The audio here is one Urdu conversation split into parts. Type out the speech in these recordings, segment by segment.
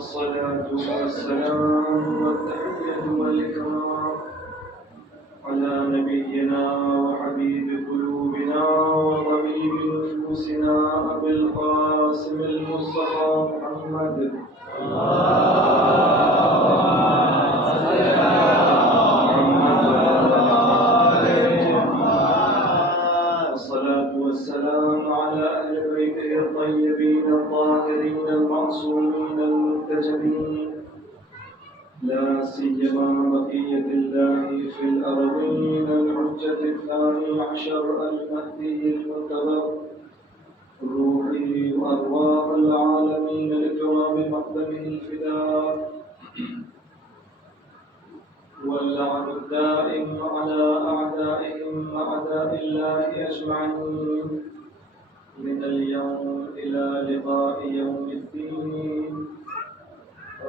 والصلاة والسلام والتحية والإكرام على نبينا وحبيب قلوبنا وطبيب نفوسنا أبي القاسم المصطفى محمد والسلام على أهل بيته الطيبين الطاهرين المعصومين المنتجبين لا سيما بقية الله في الأرضين الحجة الثاني عشر المهدي المنتظر روحي وأرواح العالمين الكرام مقدمه الفداء واللعن الدائم على أعدائهم أعداء الله أجمعين من اليوم إلى لقاء يوم الدين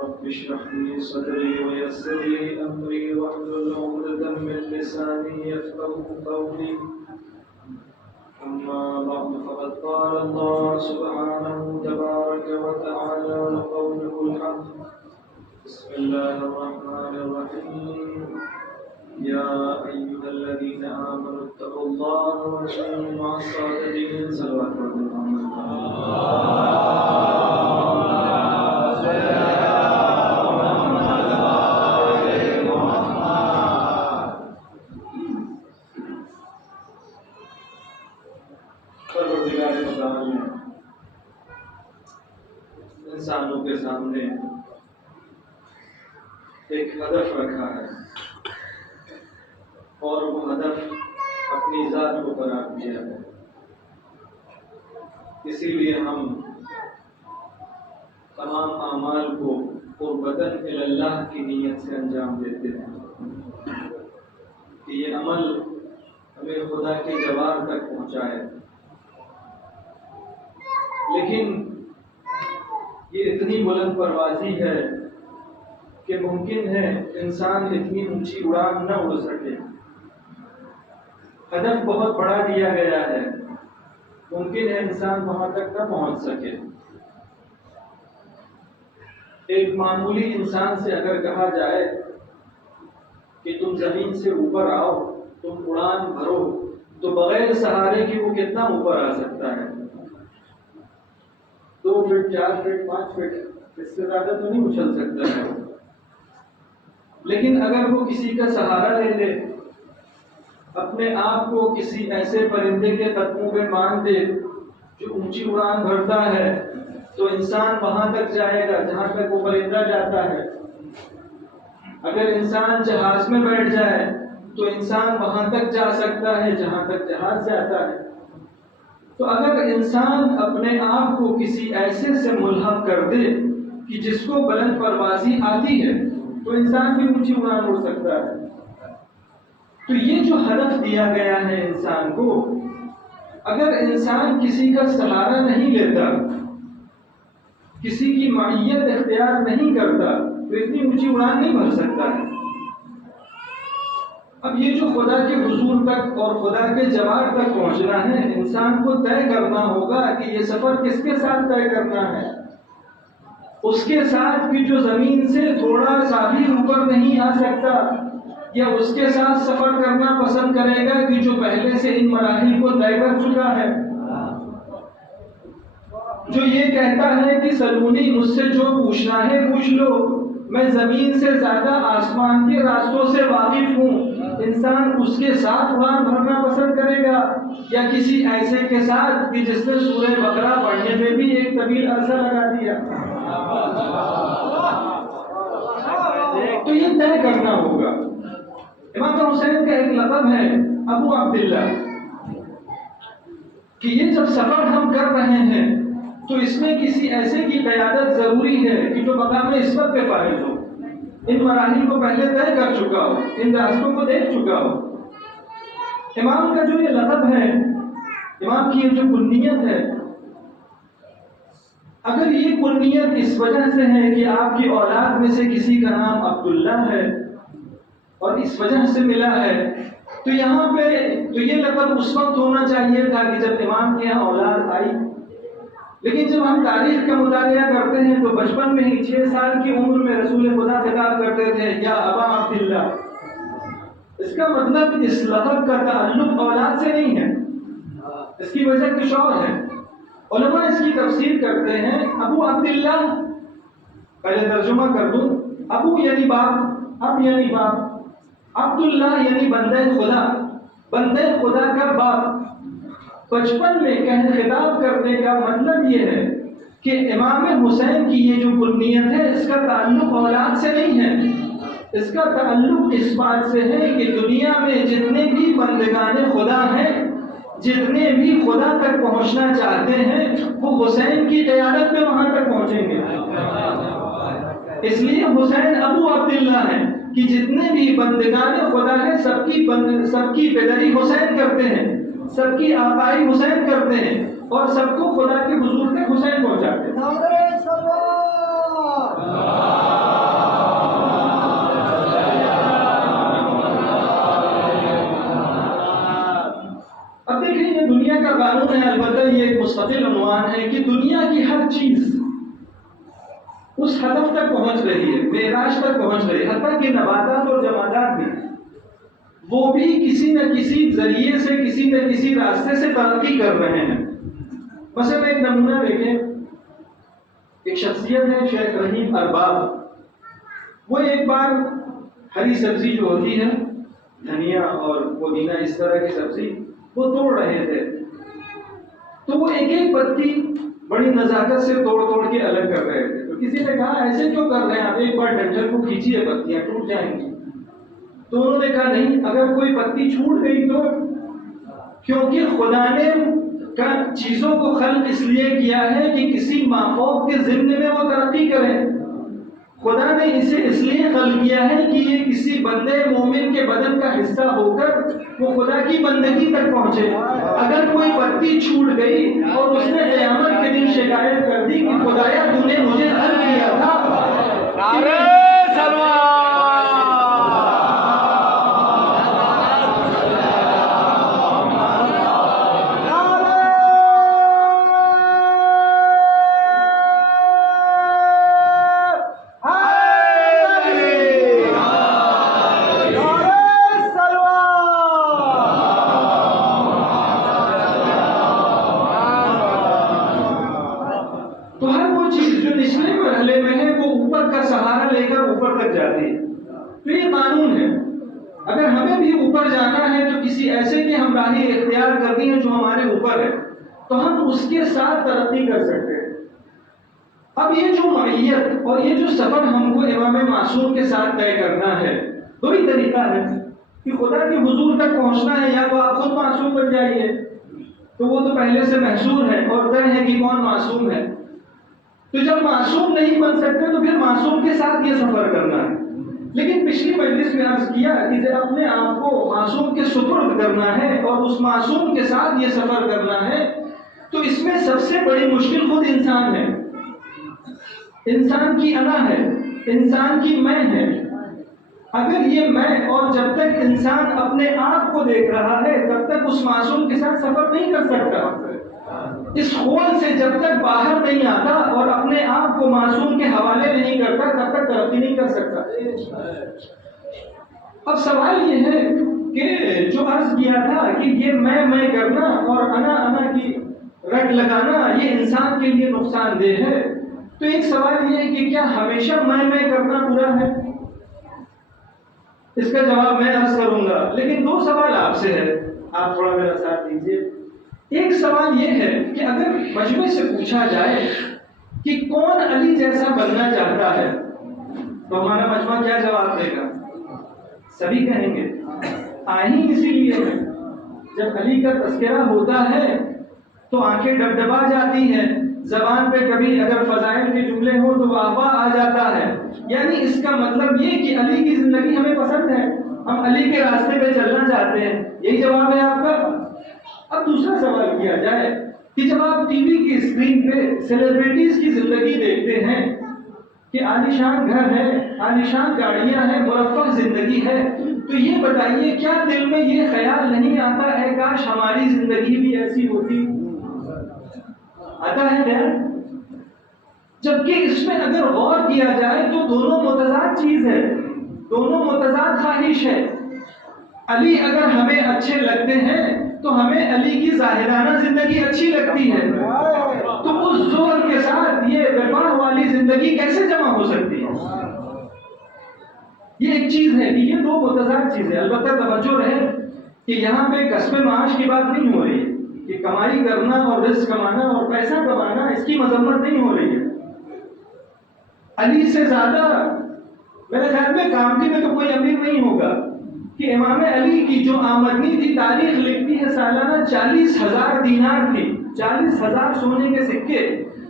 رب اشرح لي صدري ويسر لي أمري واحلل عقدة من لساني يفقهوا قولي أما بعد فقد قال الله سبحانه تبارك وتعالى وقوله الحق بسم الله الرحمن الرحيم يا أيها الذين آمنوا اتقوا الله وكونوا مع الصادقين صلوات محمد انسانوں کے سامنے ایک ہدف رکھا ہے اور وہ ہدف اپنی ذات کو قرار دیا ہے. اسی لیے ہم تمام اعمال کو قربتاً الی اللہ کی نیت سے انجام دیتے ہیں کہ یہ عمل ہمیں خدا کے جوار تک پہنچائے. لیکن یہ اتنی بلند پروازی ہے کہ ممکن ہے انسان اتنی اونچی اڑان نہ اڑ سکے. ہدف بہت بڑا دیا گیا ہے، ممکن ہے انسان وہاں تک نہ پہنچ سکے. ایک معمولی انسان سے اگر کہا جائے کہ تم زمین سے اوپر آؤ، تم اڑان بھرو، تو بغیر سہارے کے وہ کتنا اوپر آ سکتا ہے؟ 2 فٹ 4 فٹ 5 فٹ، اس سے زیادہ تو نہیں اچھل سکتا ہے. لیکن اگر وہ کسی کا سہارا لے لے، اپنے آپ کو کسی ایسے پرندے کے قدموں پہ باندھ دے جو اونچی اڑان بھرتا ہے، تو انسان وہاں تک جائے گا جہاں تک وہ پرندہ جاتا ہے. اگر انسان جہاز میں بیٹھ جائے تو انسان وہاں تک جا سکتا ہے جہاں تک جہاز جاتا ہے. تو اگر انسان اپنے آپ کو کسی ایسے سے ملحق کر دے کہ جس کو بلند پروازی آتی ہے، تو انسان بھی اونچی اڑان اڑ سکتا ہے. تو یہ جو ہدف دیا گیا ہے انسان کو، اگر انسان کسی کا سہارا نہیں لیتا، کسی کی معیت اختیار نہیں کرتا، تو اتنی اونچی اڑان نہیں بھر سکتا ہے. اب یہ جو خدا کے حضور تک اور خدا کے جوار تک پہنچنا ہے، انسان کو طے کرنا ہوگا کہ یہ سفر کس کے ساتھ طے کرنا ہے. اس کے ساتھ بھی جو زمین سے تھوڑا سا بھی اوپر نہیں آ سکتا، یا اس کے ساتھ سفر کرنا پسند کرے گا کہ جو پہلے سے ان مراحل کو طے کر چکا ہے، جو یہ کہتا ہے کہ سلونی مجھ سے جو پوچھنا ہے پوچھ لو، میں زمین سے زیادہ آسمان کے راستوں سے واقف ہوں. انسان اس کے ساتھ اڑان بھرنا پسند کرے گا یا کسی ایسے کے ساتھ کہ جس نے سورہ بقرہ پڑھنے میں بھی ایک طویل عرصہ لگا دیا؟ تو یہ طے کرنا ہوگا. امام حسین کا ایک لقب ہے ابو عبداللہ، کہ یہ جب سفر ہم کر رہے ہیں تو اس میں کسی ایسے کی قیادت ضروری ہے کہ جو مقام عصمت پہ فائز ہو، ان مراحل کو پہلے طے کر چکا ہو، ان راستوں کو دیکھ چکا ہو. امام کا جو یہ لقب ہے، امام کی یہ جو کنیت ہے، اگر یہ کنیت اس وجہ سے ہے کہ آپ کی اولاد میں سے کسی کا نام عبداللہ ہے اور اس وجہ سے ملا ہے، تو یہاں پہ تو یہ لقب اس وقت ہونا چاہیے تھا کہ جب امام کے یہاں اولاد آئی. لیکن جب ہم تاریخ کا مطالعہ کرتے ہیں تو بچپن میں ہی 6 سال کی عمر میں رسول خدا خطاب کرتے تھے یا ابا عبداللہ. اس کا مطلب اس لقب کا تعلق اولاد سے نہیں ہے، اس کی وجہ کچھ اور ہے. علماء اس کی تفسیر کرتے ہیں ابو عبداللہ، پہلے ترجمہ کر دوں، ابو یعنی باپ، اب یعنی باپ، عبداللہ یعنی بندہ خدا، بندہ خدا کا باپ. بچپن میں خطاب کرنے کا مطلب یہ ہے کہ امام حسین کی یہ جو کنیت ہے اس کا تعلق اولاد سے نہیں ہے، اس کا تعلق اس بات سے ہے کہ دنیا میں جتنے بھی بندگان خدا ہیں، جتنے بھی خدا تک پہنچنا چاہتے ہیں، وہ حسین کی قیادت میں وہاں تک پہنچیں گے. اس لیے حسین ابو عبداللہ ہیں کہ جتنے بھی بندگان خدا ہیں سب کی پیدری حسین کرتے ہیں، سب کی آقائی حسین کرتے ہیں اور سب کو خدا کے حضور تک حسین پہنچاتے ہیں. اب دیکھیں یہ دنیا کا قانون ہے، البتہ یہ ایک مستقل عنوان ہے کہ دنیا کی ہر چیز اس ہدف تک پہنچ رہی ہے، معراج تک پہنچ رہی ہے. حتیٰ کہ نباتات اور جمادات بھی، وہ بھی کسی نہ کسی ذریعے سے، کسی نہ کسی راستے سے ترقی کر رہے ہیں. مثلا ایک نمونہ دیکھیں، ایک شخصیت ہے شیخ رحیم ارباب. وہ ایک بار ہری سبزی جو ہوتی ہے، دھنیا اور پودینہ اس طرح کی سبزی، وہ توڑ رہے تھے. تو وہ ایک ایک پتی بڑی نزاکت سے توڑ توڑ کے الگ کر رہے تھے. تو کسی نے کہا ایسے کیوں کر رہے ہیں آپ، ایک بار ڈنڈل کو کھینچیے، پتیاں ٹوٹ جائیں گی. تو انہوں نے کہا نہیں، اگر کوئی پتی چھوٹ گئی تو، کیونکہ خدا نے چیزوں کو خلق اس لیے کیا ہے کہ کسی ماخوف کے ضمن میں وہ ترقی کرے. خدا نے اسے اس لیے خلق کیا ہے کہ یہ کسی بندے مومن کے بدن کا حصہ ہو کر وہ خدا کی بندگی تک پہنچے. اگر کوئی پتی چھوٹ گئی اور اس نے قیامت کے دن شکایت کر دی کہ خدایا تو نے مجھے خلق کیا تھا، اختیار کرنی ہے جو ہمارے اوپر ہے تو ہم اس کے ساتھ ترقی کر سکتے ہیں. اب یہ جو معیت اور یہ جو سفر ہم کو امام معصوم کے ساتھ طے کرنا ہے، دو ہی طریقہ ہے کہ خدا کے حضور تک پہنچنا ہے، یا تو آپ خود معصوم بن جائیے، تو وہ تو پہلے سے محصور ہے اور طے ہے کہ کون معصوم ہے. تو جب معصوم نہیں بن سکتے تو پھر معصوم کے ساتھ یہ سفر کرنا ہے. لیکن پچھلی مجلس میں عرض کیا کہ جب اپنے آپ کو معصوم کے سپرد کرنا ہے اور اس معصوم کے ساتھ یہ سفر کرنا ہے تو اس میں سب سے بڑی مشکل خود انسان ہے، انسان کی انا ہے، انسان کی میں ہے. اگر یہ میں اور جب تک انسان اپنے آپ کو دیکھ رہا ہے تب تک اس معصوم کے ساتھ سفر نہیں کر سکتا. اس خول سے جب تک باہر نہیں آتا اور اپنے آپ کو معصوم کے حوالے نہیں کرتا تب تک ترقی نہیں کر سکتا. اب سوال یہ ہے کہ جو عرض کیا تھا کہ یہ میں کرنا اور انا کی رٹ لگانا یہ انسان کے لیے نقصان دہ ہے. تو ایک سوال یہ ہے کہ کیا ہمیشہ میں کرنا برا ہے؟ اس کا جواب میں عرض کروں گا، لیکن دو سوال آپ سے ہے، آپ تھوڑا میرا ساتھ دیجیے. ایک سوال یہ ہے کہ اگر مجمع سے پوچھا جائے کہ کون علی جیسا بننا چاہتا ہے تو ہمارا مجمع کیا جواب دے گا؟ سبھی کہیں گے آئیں اسی لیے ہے. جب علی کا تذکرہ ہوتا ہے تو آنکھیں ڈبڈبا جاتی ہیں، زبان پہ کبھی اگر فضائل کے جملے ہوں تو واہ آ جاتا ہے. یعنی اس کا مطلب یہ کہ علی کی زندگی ہمیں پسند ہے، ہم علی کے راستے پہ چلنا چاہتے ہیں. یہی جواب ہے آپ کا. اب دوسرا سوال کیا جائے کہ جب آپ ٹی وی کی اسکرین پہ سیلیبریٹیز کی زندگی دیکھتے ہیں کہ عالیشان گھر ہے، عالیشان گاڑیاں ہیں، مرفہ زندگی ہے، تو یہ بتائیے کیا دل میں یہ خیال نہیں آتا ہے کاش ہماری زندگی بھی ایسی ہوتی؟ آتا ہے خیال؟ جبکہ اس میں اگر غور کیا جائے تو دونوں متضاد چیز ہے، دونوں متضاد خواہش ہے۔ علی اگر ہمیں اچھے لگتے ہیں تو ہمیں علی کی ظاہرانہ زندگی اچھی لگتی ہے، تو اس زہر کے ساتھ یہ وفا والی زندگی کیسے جمع ہو سکتی ہے؟ یہ ایک چیز ہے کہ یہ دو متضاد چیزیں۔ البتہ توجہ رہے کہ یہاں پہ کسب معاش کی بات نہیں ہو رہی ہے کہ کمائی کرنا اور رزق کمانا اور پیسہ کمانا، اس کی مذمت نہیں ہو رہی ہے۔ علی سے زیادہ میرے خیال میں کامٹی میں تو کوئی امیر نہیں ہوگا کہ امام علی کی جو آمدنی تھی، تاریخ لکھتی ہے سالانہ 40,000 دینار تھی، 40,000 سونے کے سکے۔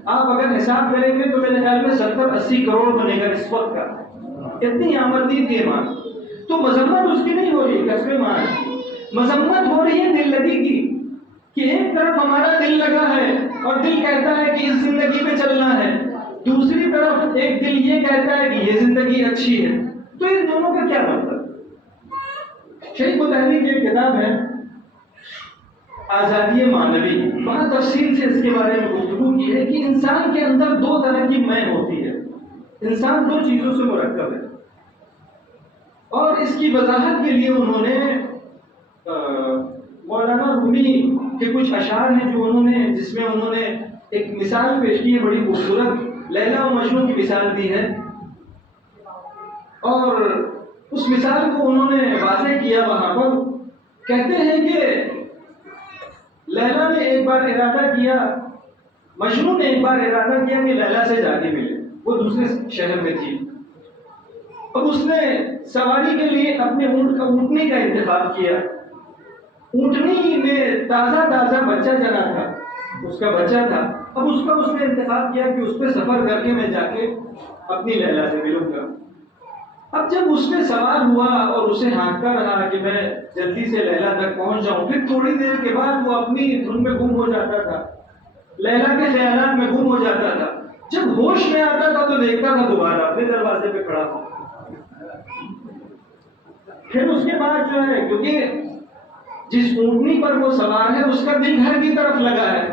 آپ اگر حساب کریں گے تو میرے خیال میں 70-80 کروڑ بنے گا اس وقت کا، اتنی آمدنی تھی امام۔ تو مذمت اس کی نہیں ہو رہی کسب معاش کی، مذمت ہو رہی ہے دل لگی کی، کہ ایک طرف ہمارا دل لگا ہے اور دل کہتا ہے کہ اس زندگی میں چلنا ہے، دوسری طرف ایک دل یہ کہتا ہے کہ یہ زندگی اچھی ہے۔ تو ان دونوں کا کیا مطلب؟ شیخ متحری کی ایک کتاب ہے آزادی معنوی، بہت تفصیل سے اس کے بارے میں گفتگو کی ہے کہ انسان کے اندر دو طرح کی میں ہوتی ہے، انسان دو چیزوں سے مرکب ہے، اور اس کی وضاحت کے لیے انہوں نے مولانا رومی کے کچھ اشعار ہیں جو جس میں انہوں نے ایک مثال پیش کی ہے بڑی خوبصورت، لیلا و مجنون کی مثال دی ہے، اور اس مثال کو انہوں نے واضح کیا وہاں پر۔ کہتے ہیں کہ لیلا نے ایک بار ارادہ کیا، مجنون نے ایک بار ارادہ کیا کہ لیلا سے جا کے ملے، وہ دوسرے شہر میں تھی۔ اب اس نے سواری کے لیے اپنے اونٹنی کا انتخاب کیا، اونٹنی میں تازہ بچہ جنا تھا، اس کا بچہ تھا۔ اب اس نے انتخاب کیا کہ اس پہ سفر کر کے میں جا کے اپنی لیلا سے ملوں گا۔ اب جب اس میں سوار ہوا اور اسے ہانکتا رہا کہ میں جلدی سے لیلا تک پہنچ جاؤں، پھر تھوڑی دیر کے بعد وہ اپنی دھن میں گم ہو جاتا تھا، لیلا کے خیالات میں گم ہو جاتا تھا۔ جب ہوش میں آتا تھا تو دیکھتا تھا دوبارہ اپنے دروازے پہ کھڑا ہو۔ پھر اس کے بعد جو ہے، کیونکہ جس اونٹنی پر وہ سوار ہے اس کا دل گھر کی طرف لگا ہے،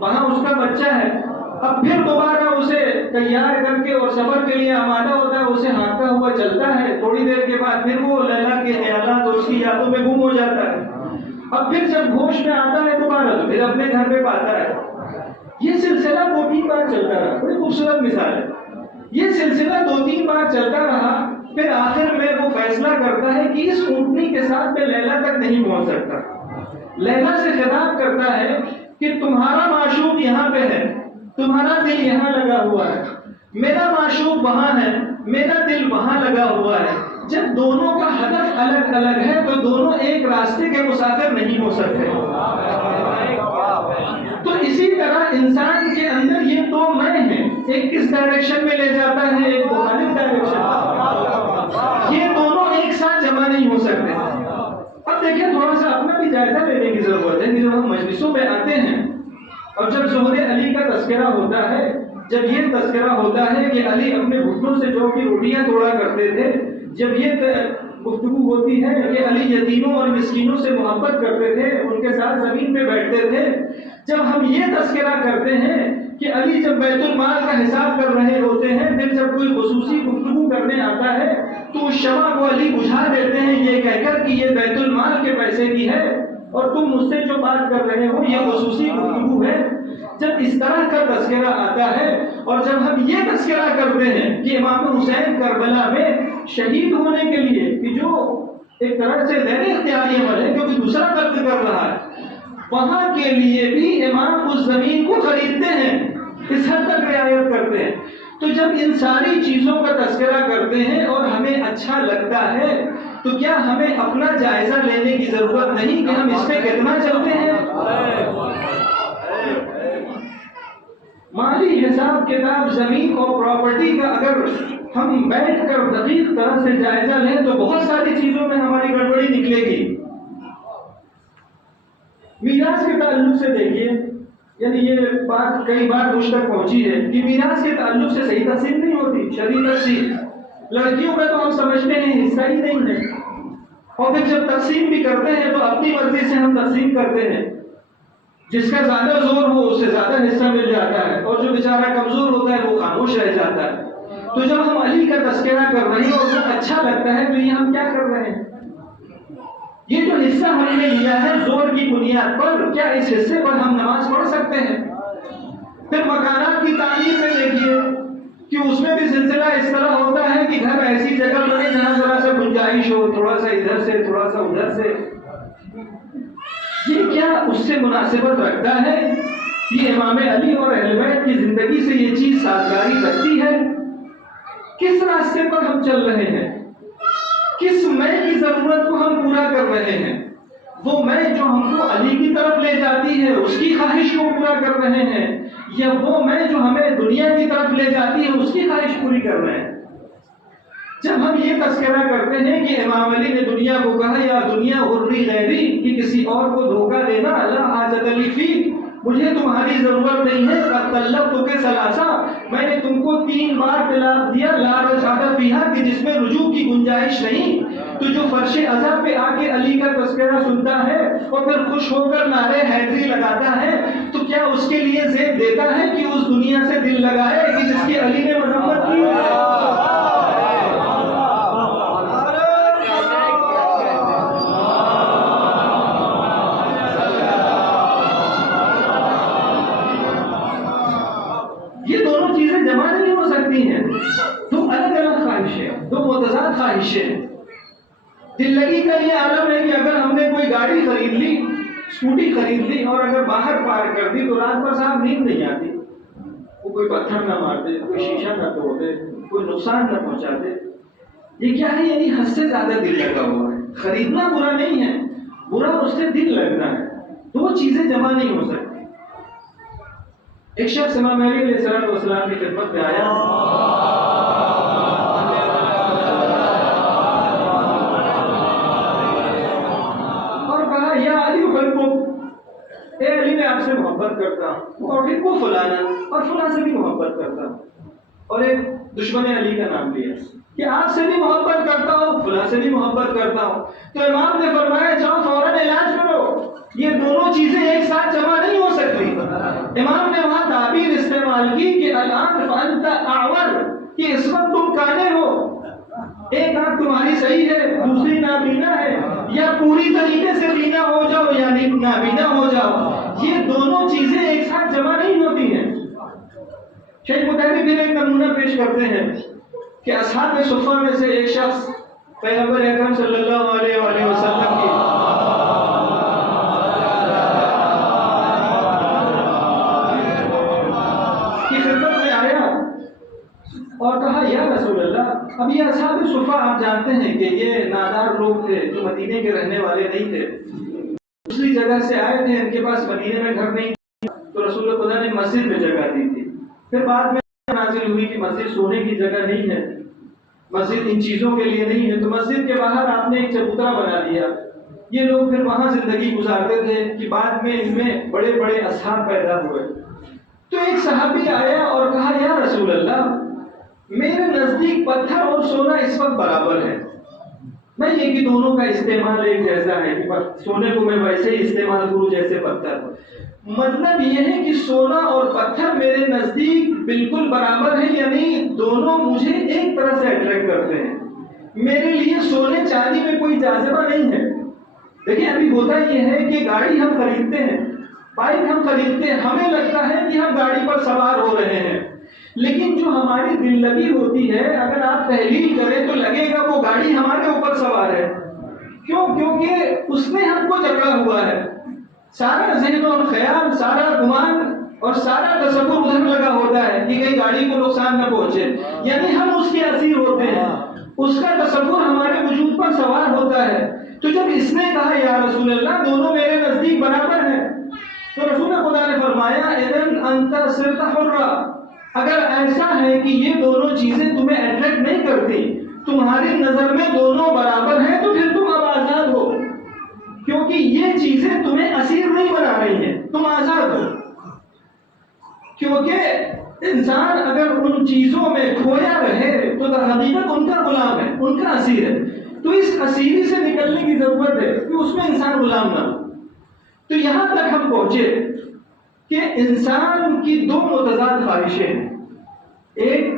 وہاں اس کا بچہ ہے۔ اب پھر دوبارہ اسے تیار کر کے اور سفر کے لیے آمادہ ہوتا ہے، اسے ہانکتا ہوا چلتا ہے، تھوڑی دیر کے بعد پھر وہ لیلا کے خیالات اور اس کی یادوں میں گم ہو جاتا ہے۔ اب پھر جب ہوش میں آتا ہے دوبارہ تو پھر اپنے گھر پہ پاتا ہے۔ یہ سلسلہ 2-3 بار چلتا رہا، بڑی خوبصورت مثال ہے۔ یہ سلسلہ 2-3 بار چلتا رہا، پھر آخر میں وہ فیصلہ کرتا ہے کہ اس اونٹنی کے ساتھ میں لیلا تک نہیں پہنچ سکتا۔ لیلا سے خطاب کرتا ہے کہ تمہارا معشوق یہاں پہ ہے، تمہارا دل یہاں لگا ہوا ہے، میرا معشوق وہاں ہے، میرا دل وہاں لگا ہوا ہے۔ جب دونوں کا ہدف الگ الگ ہے تو دونوں ایک راستے کے مسافر نہیں ہو سکتے۔ تو اسی طرح انسان کے اندر یہ دو میں ہیں، ایک کس ڈائریکشن میں لے جاتا ہے، ایک مخالف ڈائریکشن، یہ دونوں ایک ساتھ جمع نہیں ہو سکتے۔ اب دیکھیں، تھوڑا سا اپنا بھی جائزہ لینے کی ضرورت ہے کہ جب ہم مجلسوں میں آتے ہیں اور جب ظہور علی کا تذکرہ ہوتا ہے، جب یہ تذکرہ ہوتا ہے کہ علی اپنے گھٹنوں سے جو کی روٹیاں توڑا کرتے تھے، جب یہ گفتگو ہوتی ہے کہ علی یتیموں اور مسکینوں سے محبت کرتے تھے، ان کے ساتھ زمین پہ بیٹھتے تھے، جب ہم یہ تذکرہ کرتے ہیں کہ علی جب بیت المال کا حساب کر رہے ہوتے ہیں، پھر جب کوئی خصوصی گفتگو کرنے آتا ہے تو اس شمع کو علی بجھا دیتے ہیں یہ کہہ کر کہ یہ بیت المال کے پیسے کی ہے اور تم مجھ سے جو بات کر رہے ہو یہ خصوصی گفتگو ہے۔ جب اس طرح کا تذکرہ آتا ہے اور جب ہم یہ تذکرہ کرتے ہیں کہ امام حسین کربلا میں شہید ہونے کے لیے، کہ جو ایک طرح سے غیر اختیاری عمل ہے کیونکہ دوسرا قتل کر رہا ہے، وہاں کے لیے بھی امام اس زمین کو خریدتے ہیں، اس حد تک رعایت کرتے ہیں۔ تو جب ان ساری چیزوں کا تذکرہ کرتے ہیں اور ہمیں اچھا لگتا ہے تو کیا ہمیں اپنا جائزہ لینے کی ضرورت نہیں کہ ہم اس پہ کتنا چلتے ہیں؟ مالی حساب کتاب زمین اور پراپرٹی کا اگر ہم بیٹھ کر دقیق طرح سے جائزہ لیں تو بہت ساری چیزوں میں ہماری گڑبڑی نکلے گی۔ میراث کے تعلق سے دیکھیے، یعنی یہ بات کئی بار مجھ تک پہنچی ہے کہ میراث کے تعلق سے صحیح تقسیم نہیں ہوتی، شرعی تقسیم۔ لڑکیوں کا تو ہم سمجھتے ہیں حصہ ہی نہیں ہے، اور پھر جب تقسیم بھی کرتے ہیں تو اپنی مرضی سے ہم تقسیم کرتے ہیں۔ جس کا زیادہ زور ہو اسے زیادہ حصہ مل جاتا ہے، اور جو بیچارہ کمزور ہوتا ہے وہ خاموش رہ جاتا ہے۔ تو جب ہم علی کا تذکرہ کر رہے ہیں اور وہ اچھا لگتا ہے تو یہ ہم کیا کر رہے ہیں؟ یہ جو حصہ ہم نے لیا ہے زور کی بنیاد پر، کیا اس حصے پر ہم نماز پڑھ سکتے ہیں؟ پھر مکانات کی تعمیر میں دیکھیے کہ اس میں بھی سلسلہ اس طرح ہوتا ہے کہ گھر ایسی جگہ بنے جہاں ذرا سا گنجائش ہو، تھوڑا سا ادھر سے تھوڑا سا ادھر سے۔ یہ کیا اس سے مناسبت رکھتا ہے؟ یہ امام علی اور اہل بیت کی زندگی سے یہ چیز سازگاری رکھتی ہے؟ کس راستے پر ہم چل رہے ہیں؟ کس میں کی ضرورت کو ہم پورا کر رہے ہیں؟ وہ میں جو ہم کو علی کی طرف لے جاتی ہے اس کی خواہش کو پورا کر رہے ہیں، یا وہ میں جو ہمیں دنیا کی طرف لے جاتی ہے اس کی خواہش پوری کر رہے ہیں؟ جب ہم یہ تذکرہ کرتے ہیں کہ امام علی نے دنیا کو کہا یا دنیا غری غیری، کہ کسی اور کو دھوکہ دینا، لا حاجت لی فیک، مجھے تمہاری ضرورت نہیں ہے، قد طلقتک ثلاثا، میں نے تم کو 3 بار طلاق دیا، لا رجعۃ فیہا، کہ جس میں رجوع کی گنجائش نہیں۔ تو جو فرش ازا پہ آ کے علی کا تذکرہ سنتا ہے اور پھر خوش ہو کر نعرے حیدری لگاتا ہے، تو کیا اس کے لیے زیب دیتا ہے کہ اس دنیا سے دل لگائے کہ جس کی علی نے مذمت کی؟ یہ دونوں چیزیں جمع نہیں ہو سکتی ہیں، دو الگ الگ خواہشیں، دو متضاد خواہشیں۔ دل لگی کا یہ عالم ہے کہ اگر ہم نے کوئی گاڑی خرید لی، اسکوٹی خرید لی، اور اگر باہر پارک کر دی تو رات پر صاحب نیند نہیں آتی، وہ کوئی پتھر نہ مار دے، کوئی شیشہ نہ توڑ دے، کوئی نقصان نہ پہنچا دے۔ یہ کیا ہے؟ یعنی حد سے زیادہ دل لگا ہوا ہے۔ خریدنا برا نہیں ہے، برا اس سے دل لگنا ہے۔ دو چیزیں جمع نہیں ہو سکتی۔ ایک شخص امام علی علیہ السلام کی خدمت میں آیا اور کہا یا علی احبک، اے علی میں آپ سے محبت کرتا ہوں، اور پھر وہ فلانا اور فلاں سے بھی محبت کرتا ہوں، اور ایک دشمن علی کا نام لیا کہ آپ سے بھی محبت کرتا ہوں، فلاں سے بھی محبت کرتا ہوں۔ تو امام نے فرمایا جاؤ فوراً علاج کرو، یہ دونوں چیزیں ایک ساتھ جمع نہیں ہو سکتی۔ امام نے وہاں تعبیر استعمال کی کہ الان فانت اعور، کہ اس وقت تم کانے ہو، ایک آنکھ تمہاری صحیح ہے، دوسری نابینا ہے، یا پوری طریقے سے بینا ہو جاؤ یعنی نابینا ہو جاؤ، یہ دونوں چیزیں ایک ساتھ جمع نہیں ہوتی ہیں۔ شیخ متحری پھر ایک نمونہ پیش کرتے ہیں کہ اصحاب صفہ میں سے ایک شخص پیغمبر اکرم صلی اللہ علیہ وآلہ وسلم کی خدمت میں آیا اور کہا یا رسول اللہ، اب یہ اصحاب صفہ آپ جانتے ہیں کہ یہ نادار لوگ تھے جو مدینے کے رہنے والے نہیں تھے، دوسری جگہ سے آئے تھے، ان کے پاس مدینے میں گھر نہیں تھا، تو رسول خدا نے مسجد میں جگہ دی تھی۔ پھر بعد میں نازل ہوئی کہ مسجد سونے کی جگہ نہیں ہے، مسجد ان چیزوں کے لیے نہیں ہے، تو مسجد کے باہر آپ نے ایک چبوترا بنا دیا۔ یہ لوگ پھر وہاں زندگی گزارتے تھے کہ بعد میں ان میں بڑے بڑے اصحاب پیدا ہوئے۔ تو ایک صحابی آیا اور کہا یا رسول اللہ، میرے نزدیک پتھر اور سونا اس وقت برابر ہے، نہیں یہ کہ دونوں کا استعمال ایک جیسا ہے کہ سونے کو میں ویسے ہی استعمال کروں جیسے پتھر، مطلب یہ ہے کہ سونا اور پتھر میرے نزدیک بالکل برابر ہے، یعنی دونوں مجھے ایک طرح سے اٹریکٹ کرتے ہیں، میرے لیے سونے چاندی میں کوئی جاذبہ نہیں ہے۔ دیکھیں ابھی ہوتا یہ ہے کہ گاڑی ہم خریدتے ہیں، بائک ہم خریدتے ہیں، ہمیں لگتا ہے کہ ہم گاڑی پر سوار ہو رہے ہیں، لیکن جو ہماری دل لگی ہوتی ہے اگر آپ تحلیل کریں تو لگے گا وہ گاڑی ہمارے اوپر سوار ہے۔ کیوں؟ کیونکہ اس نے ہم کو جکڑا ہوا ہے، سارا ذہن اور خیال، سارا گمان اور سارا تصور ادھر لگا ہوتا ہے کہ کہیں گاڑی کو نقصان نہ پہنچے، یعنی ہم اس کے اسیر ہوتے ہیں، اس کا تصور ہمارے وجود پر سوار ہوتا ہے۔ تو جب اس نے کہا یا رسول اللہ دونوں میرے نزدیک برابر ہیں، تو رسول خدا نے فرمایا اذن انت صرت حرا، اگر ایسا ہے کہ یہ دونوں چیزیں تمہیں اٹریکٹ نہیں کرتی، تمہاری نظر میں دونوں برابر ہیں، تو پھر تم اب آزاد ہو، کیونکہ یہ چیزیں تمہیں اسیر نہیں بنا رہی ہیں، تم آزاد ہو۔ کیونکہ انسان اگر ان چیزوں میں کھویا رہے تو در حقیقت ان کا غلام ہے، ان کا اسیر ہے، تو اس اسیری سے نکلنے کی ضرورت ہے کہ اس میں انسان غلام نہ ہو۔ تو یہاں تک ہم پر پہنچے کہ انسان کی دو متضاد خواہشیں ہیں، ایک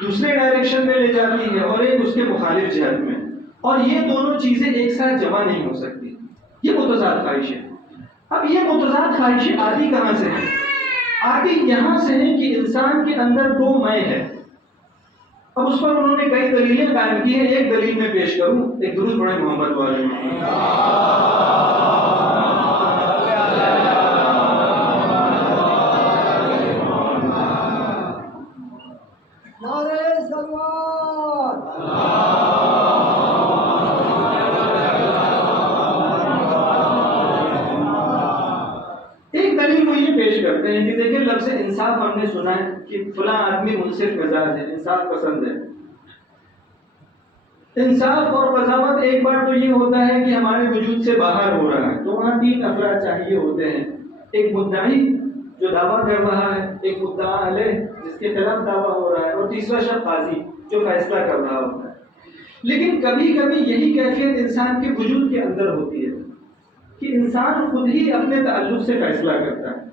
دوسرے ڈائریکشن میں لے جاتی ہے اور ایک اس کے مخالف جہت میں، اور یہ دونوں چیزیں ایک ساتھ جمع نہیں ہو سکتی، یہ متضاد خواہشیں۔ اب یہ متضاد خواہشیں آتی کہاں سے ہیں؟ آتی یہاں سے ہیں کہ انسان کے اندر دو میں ہے۔ اب اس پر انہوں نے کئی دلیلیں قائم کی ہیں، ایک دلیل میں پیش کروں، ایک درود پڑھیں محمد والے۔ کرتے ہیں کہ دیکھیں لفظ انصاف ہم نے سنا ہے کہ فلاں آدمی منصف مزاج ہے، انصاف پسند ہے۔ انصاف اور قضاوت ایک بار تو یہ ہوتا ہے کہ ہمارے وجود سے باہر ہو رہا ہے، تو وہاں تین افراد چاہیے ہوتے ہیں، ایک مدعی جو دعویٰ کر رہا ہے، ایک مدعا علیہ جس کے خلاف دعویٰ ہو رہا ہے، اور تیسرا شخص قاضی جو فیصلہ کر رہا ہوتا ہے۔ لیکن کبھی کبھی یہی کیفیت انسان کے وجود کے اندر ہوتی ہے کہ انسان خود ہی اپنے تعلق سے فیصلہ کرتا ہے۔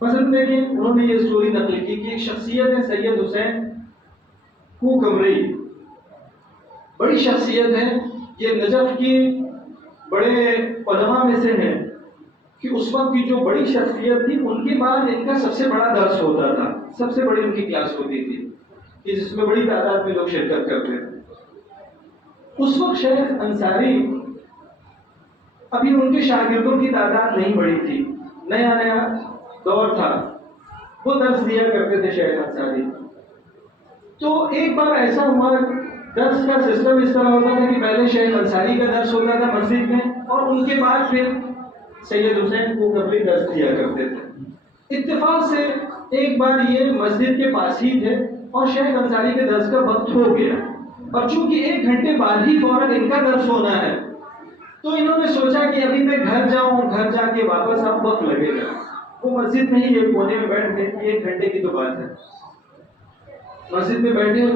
مثلا دیکھیں، انہوں نے یہ سٹوری نقل کی کہ ایک شخصیت ہے سید حسین کوکمری، بڑی شخصیت ہے، یہ نجف کی بڑے علماء میں سے ہیں کہ اس وقت کی جو بڑی شخصیت تھی ان کے بعد ان کا سب سے بڑا درس ہوتا تھا، سب سے بڑی ان کی کلاس ہوتی تھی کہ جس میں بڑی تعداد میں لوگ شرکت کرتے تھے۔ اس وقت شیخ انصاری ابھی ان کے شاگردوں کی تعداد نہیں بڑھی تھی، نیا نیا دور تھا، وہ درس دیا کرتے تھے شیخ انصاری۔ تو ایک بار ایسا ہوا، درس کا سسٹم اس طرح ہوتا تھا کہ پہلے شیخ انصاری کا درس ہوتا تھا مسجد میں، اور ان کے بعد پھر سید حسین کوکمری درس دیا کرتے تھے۔ اتفاق سے ایک بار یہ مسجد کے پاس ہی تھے اور شیخ انصاری کے درس کا وقت ہو گیا، اور چونکہ 1 گھنٹے بعد ہی فوراً ان کا درس ہونا ہے، تو انہوں نے سوچا کہ ابھی میں گھر جاؤں، گھر جا کے واپس اب وقت لگے گا۔ وہ مسجد میں ہی ایک کونے میں بیٹھ گئے، 1 گھنٹے کی تو بات ہے، مسجد میں بیٹھے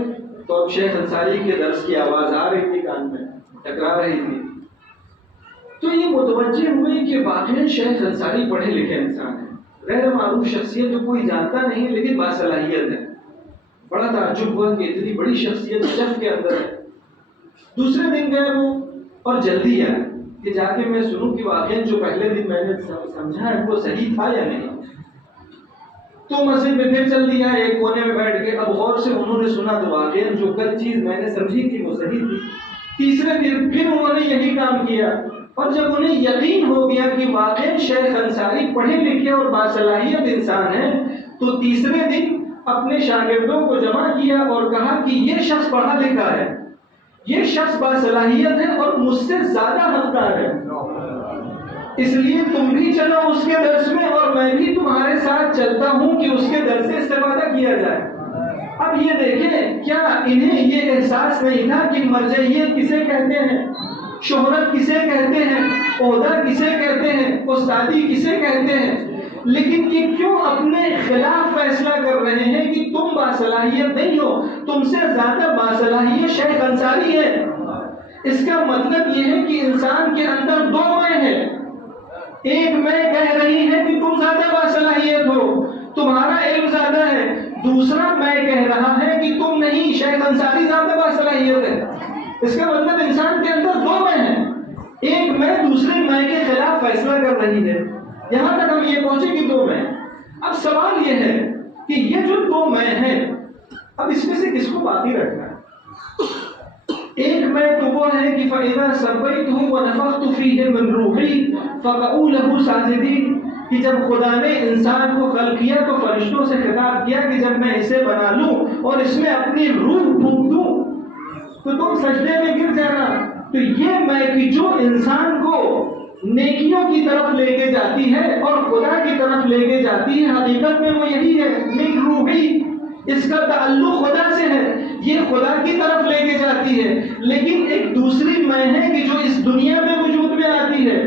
تو اب شیخ انصاری کے درس کی آواز آ رہی تھی، کان میں ٹکرا رہی تھی، تو یہ متوجہ ہوئے کہ واقعی شیخ انصاری پڑھے لکھے انسان ہیں، غیر معروف شخصیت جو کوئی جانتا نہیں لیکن باصلاحیت ہے۔ بڑا تعجب ہوا کہ اتنی بڑی شخصیت نجف کے اندر ہے۔ دوسرے دن گئے وہ اور جلدی آئے کہ جا کے میں سنوں کہ واقعی جو پہلے دن میں نے سمجھا ہے وہ صحیح تھا یا نہیں۔ تو مسجد میں پھر چل دیا، ایک کونے میں بیٹھ کے اب غور سے انہوں نے سنا تو واقعی جو کل چیز میں نے سمجھی تھی وہ صحیح تھی۔ تیسرے دن پھر انہوں نے یہی کام کیا، اور جب انہیں یقین ہو گیا کہ واقعی شیخ انصاری پڑھے لکھے اور باصلاحیت انسان ہیں، تو تیسرے دن اپنے شاگردوں کو جمع کیا اور کہا کہ یہ شخص پڑھا لکھا ہے، یہ شخص باصلاحیت ہے اور مجھ سے زیادہ حقدار ہے، اس لیے تم بھی چلو اس کے درس میں اور میں بھی تمہارے ساتھ چلتا ہوں کہ اس کے درس سے استفادہ کیا جائے۔ اب یہ دیکھیں، کیا انہیں یہ احساس نہیں تھا کہ مرجعیت کسے کہتے ہیں، شہرت کسے کہتے ہیں، عہدہ کسے کہتے ہیں، استادی کسے کہتے ہیں، لیکن یہ کیوں اپنے خلاف فیصلہ کر رہے ہیں کہ تم باصلاحیت نہیں ہو، تم سے زیادہ باصلاحیت شیخ انصاری ہے۔ اس کا مطلب یہ ہے کہ انسان کے اندر دو میں ہے، ایک میں کہہ رہی ہے کہ تم زیادہ باصلاحیت ہو، تمہارا علم زیادہ ہے، دوسرا میں کہہ رہا ہے کہ تم نہیں، شیخ انصاری زیادہ باصلاحیت ہے۔ اس کا مطلب انسان کے اندر دو میں ہیں، ایک میں دوسرے میں کے خلاف فیصلہ کر رہی ہے۔ یہاں تک ہم یہ پہنچے کہ دو میں۔ اب سوال یہ ہے کہ یہ جو دو میں ہیں، اب اس میں سے کس کو باقی رکھنا ہے؟ ایک میں تو وہ ہے کہ فَإِذَا سَوَّيْتُهُ وَنَفَخْتُ فِيهِ مِنْ رُوحِي فَقَعُوا لَهُ سَاجِدِينَ، کہ جب خدا نے انسان کو خلق کیا تو فرشتوں سے خطاب کیا کہ جب میں اسے بنا لوں اور اس میں اپنی روح پھونک دوں تو تم سجدے میں گر جانا۔ تو یہ میں کہ جو انسان کو نیکیوں کی طرف لے کے جاتی ہے اور خدا کی طرف لے کے جاتی ہے، حقیقت میں وہ یہی ہے، من روحی، اس کا تعلق خدا سے ہے، یہ خدا کی طرف لے کے جاتی ہے۔ لیکن ایک دوسری میں ہے کہ جو اس دنیا میں وجود میں آتی ہے،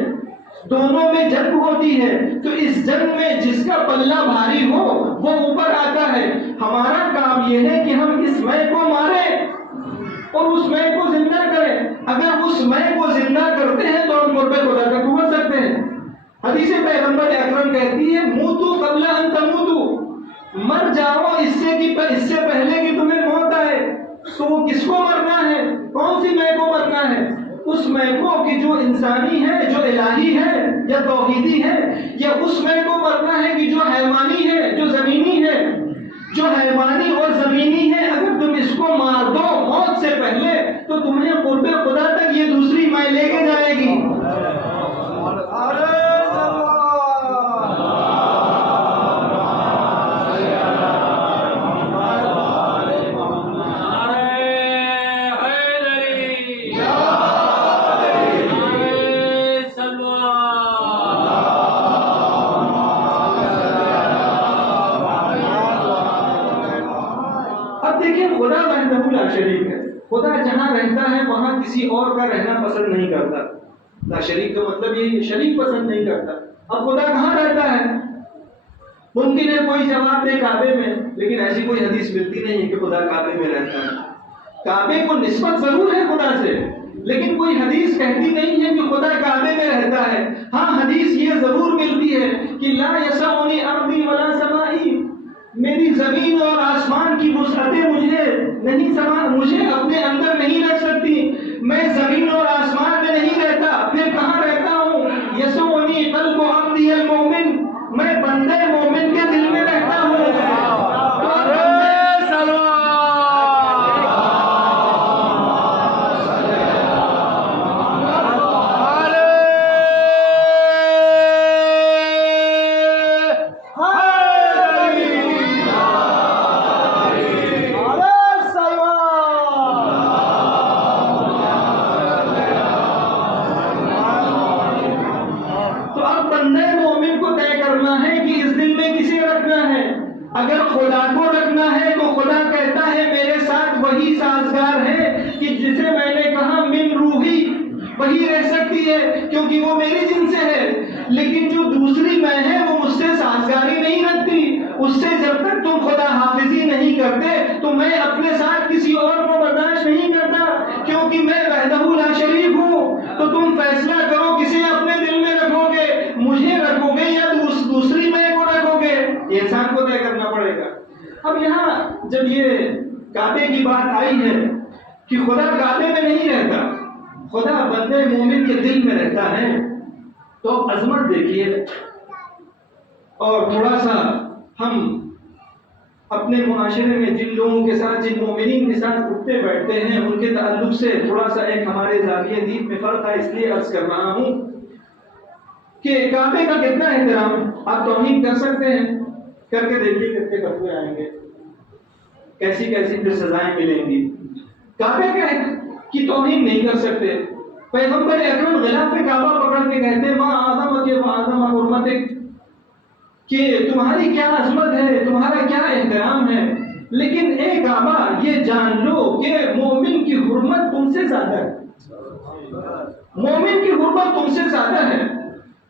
دونوں میں جنگ ہوتی ہے، تو اس جنگ میں جس کا پلہ بھاری ہو وہ اوپر آتا ہے۔ ہمارا کام یہ ہے کہ ہم اس میں کو ماریں اور اس میں کو زندہ کریں۔ اگر اس میں کو زندہ کرتے ہیں تو ہم قرب خدا تک پہنچ سکتے ہیں۔ حدیث پیغمبر اکرم کہتی ہے موتو قبل ان تموتو، مر جاؤ اس سے پہلے کہ تمہیں موت آئے۔ تو وہ کس کو مرنا ہے؟ کون سی میں کو مرنا ہے؟ اس میں کو کہ جو انسانی ہے، جو الہی ہے یا توحیدی ہے، یا اس میں کو مرنا ہے کہ جو حیوانی ہے، جو زمینی ہے؟ جو حیوانی اور زمینی ہے اگر تم اس کو مار دو موت سے پہلے تو تمہیں قرب خدا تک یہ دوسری میں لے کے جائے گی۔ خدا وحدہ لا شریک ہے، خدا جہاں رہتا ہے وہاں کسی اور کا رہنا پسند نہیں کرتا۔ لا شریک کا مطلب یہ شریک پسند نہیں کرتا۔ اب خدا کہاں رہتا ہے؟ ممکن ہے کوئی جواب دے کعبے میں، لیکن ایسی کوئی حدیث ملتی نہیں ہے کہ خدا کعبے میں رہتا ہے۔ کعبے کو نسبت ضرور ہے خدا سے، لیکن کوئی حدیث کہتی نہیں ہے کہ خدا کعبے میں رہتا ہے۔ ہاں حدیث یہ ضرور ملتی ہے کہ لا یسعنی ارضی ولا سمائی، میری زمین اور آسمان کی وسعتیں مجھے اپنے اندر نہیں رکھ سکتی، میں زمین اور آسمان میں نہیں رہتا، پھر کہاں رہتا ہوں؟ یسعنی قلب عبدی المؤمن، میں بندے مومن کے دل میں رہتا ہوں۔ اگر خدا کو رکھنا ہے تو خدا کہتا ہے میرے ساتھ وہی سازگار ہے کہ جسے میں نے کہا من روحی، وہی رہ سکتی ہے کیونکہ وہ میری جن سے ہے، لیکن جو دوسری میں ہے وہ مجھ سے سازگاری نہیں رکھتی۔ اس سے جب تک تم خدا حافظی نہیں کرتے تو میں اپنے ساتھ کسی اور کو برداشت نہیں کرتا، کیونکہ میں وحدہ لا شریک ہوں۔ تو تم فیصلہ کرو کسے اپنے دل میں رکھو گے، مجھے رکھو گے یا دوسری میں کو رکھو گے؟ یہ انسان کو طے کرنا پڑے گا۔ اب یہاں جب یہ کعبے کی بات آئی ہے کہ خدا کعبے میں نہیں رہتا، خدا بندے مومن کے دل میں رہتا ہے، تو عظمت دیکھیے۔ اور تھوڑا سا ہم اپنے معاشرے میں جن لوگوں کے ساتھ، جن مومنین کے ساتھ اٹھتے بیٹھتے ہیں، ان کے تعلق سے تھوڑا سا ایک ہمارے زاویہ دید میں فرق ہے، اس لیے عرض کر رہا ہوں کہ کعبے کا کتنا احترام آپ توہین کر سکتے ہیں، کر کے دیکھیے کتنے فتوے آئیں گے، کیسی کیسی پھر سزائیں ملیں گی۔ کعبے کی توہین نہیں کر سکتے۔ پیغمبر اکرم غلاف کعبہ پکڑ کے کہتے ہیں ماں آدم کے آدم حرمتک، کہ تمہاری کیا عظمت ہے، تمہارا کیا احترام ہے، لیکن اے کعبہ یہ جان لو کہ مومن کی حرمت تم سے زیادہ ہے، مومن کی حرمت تم سے زیادہ ہے۔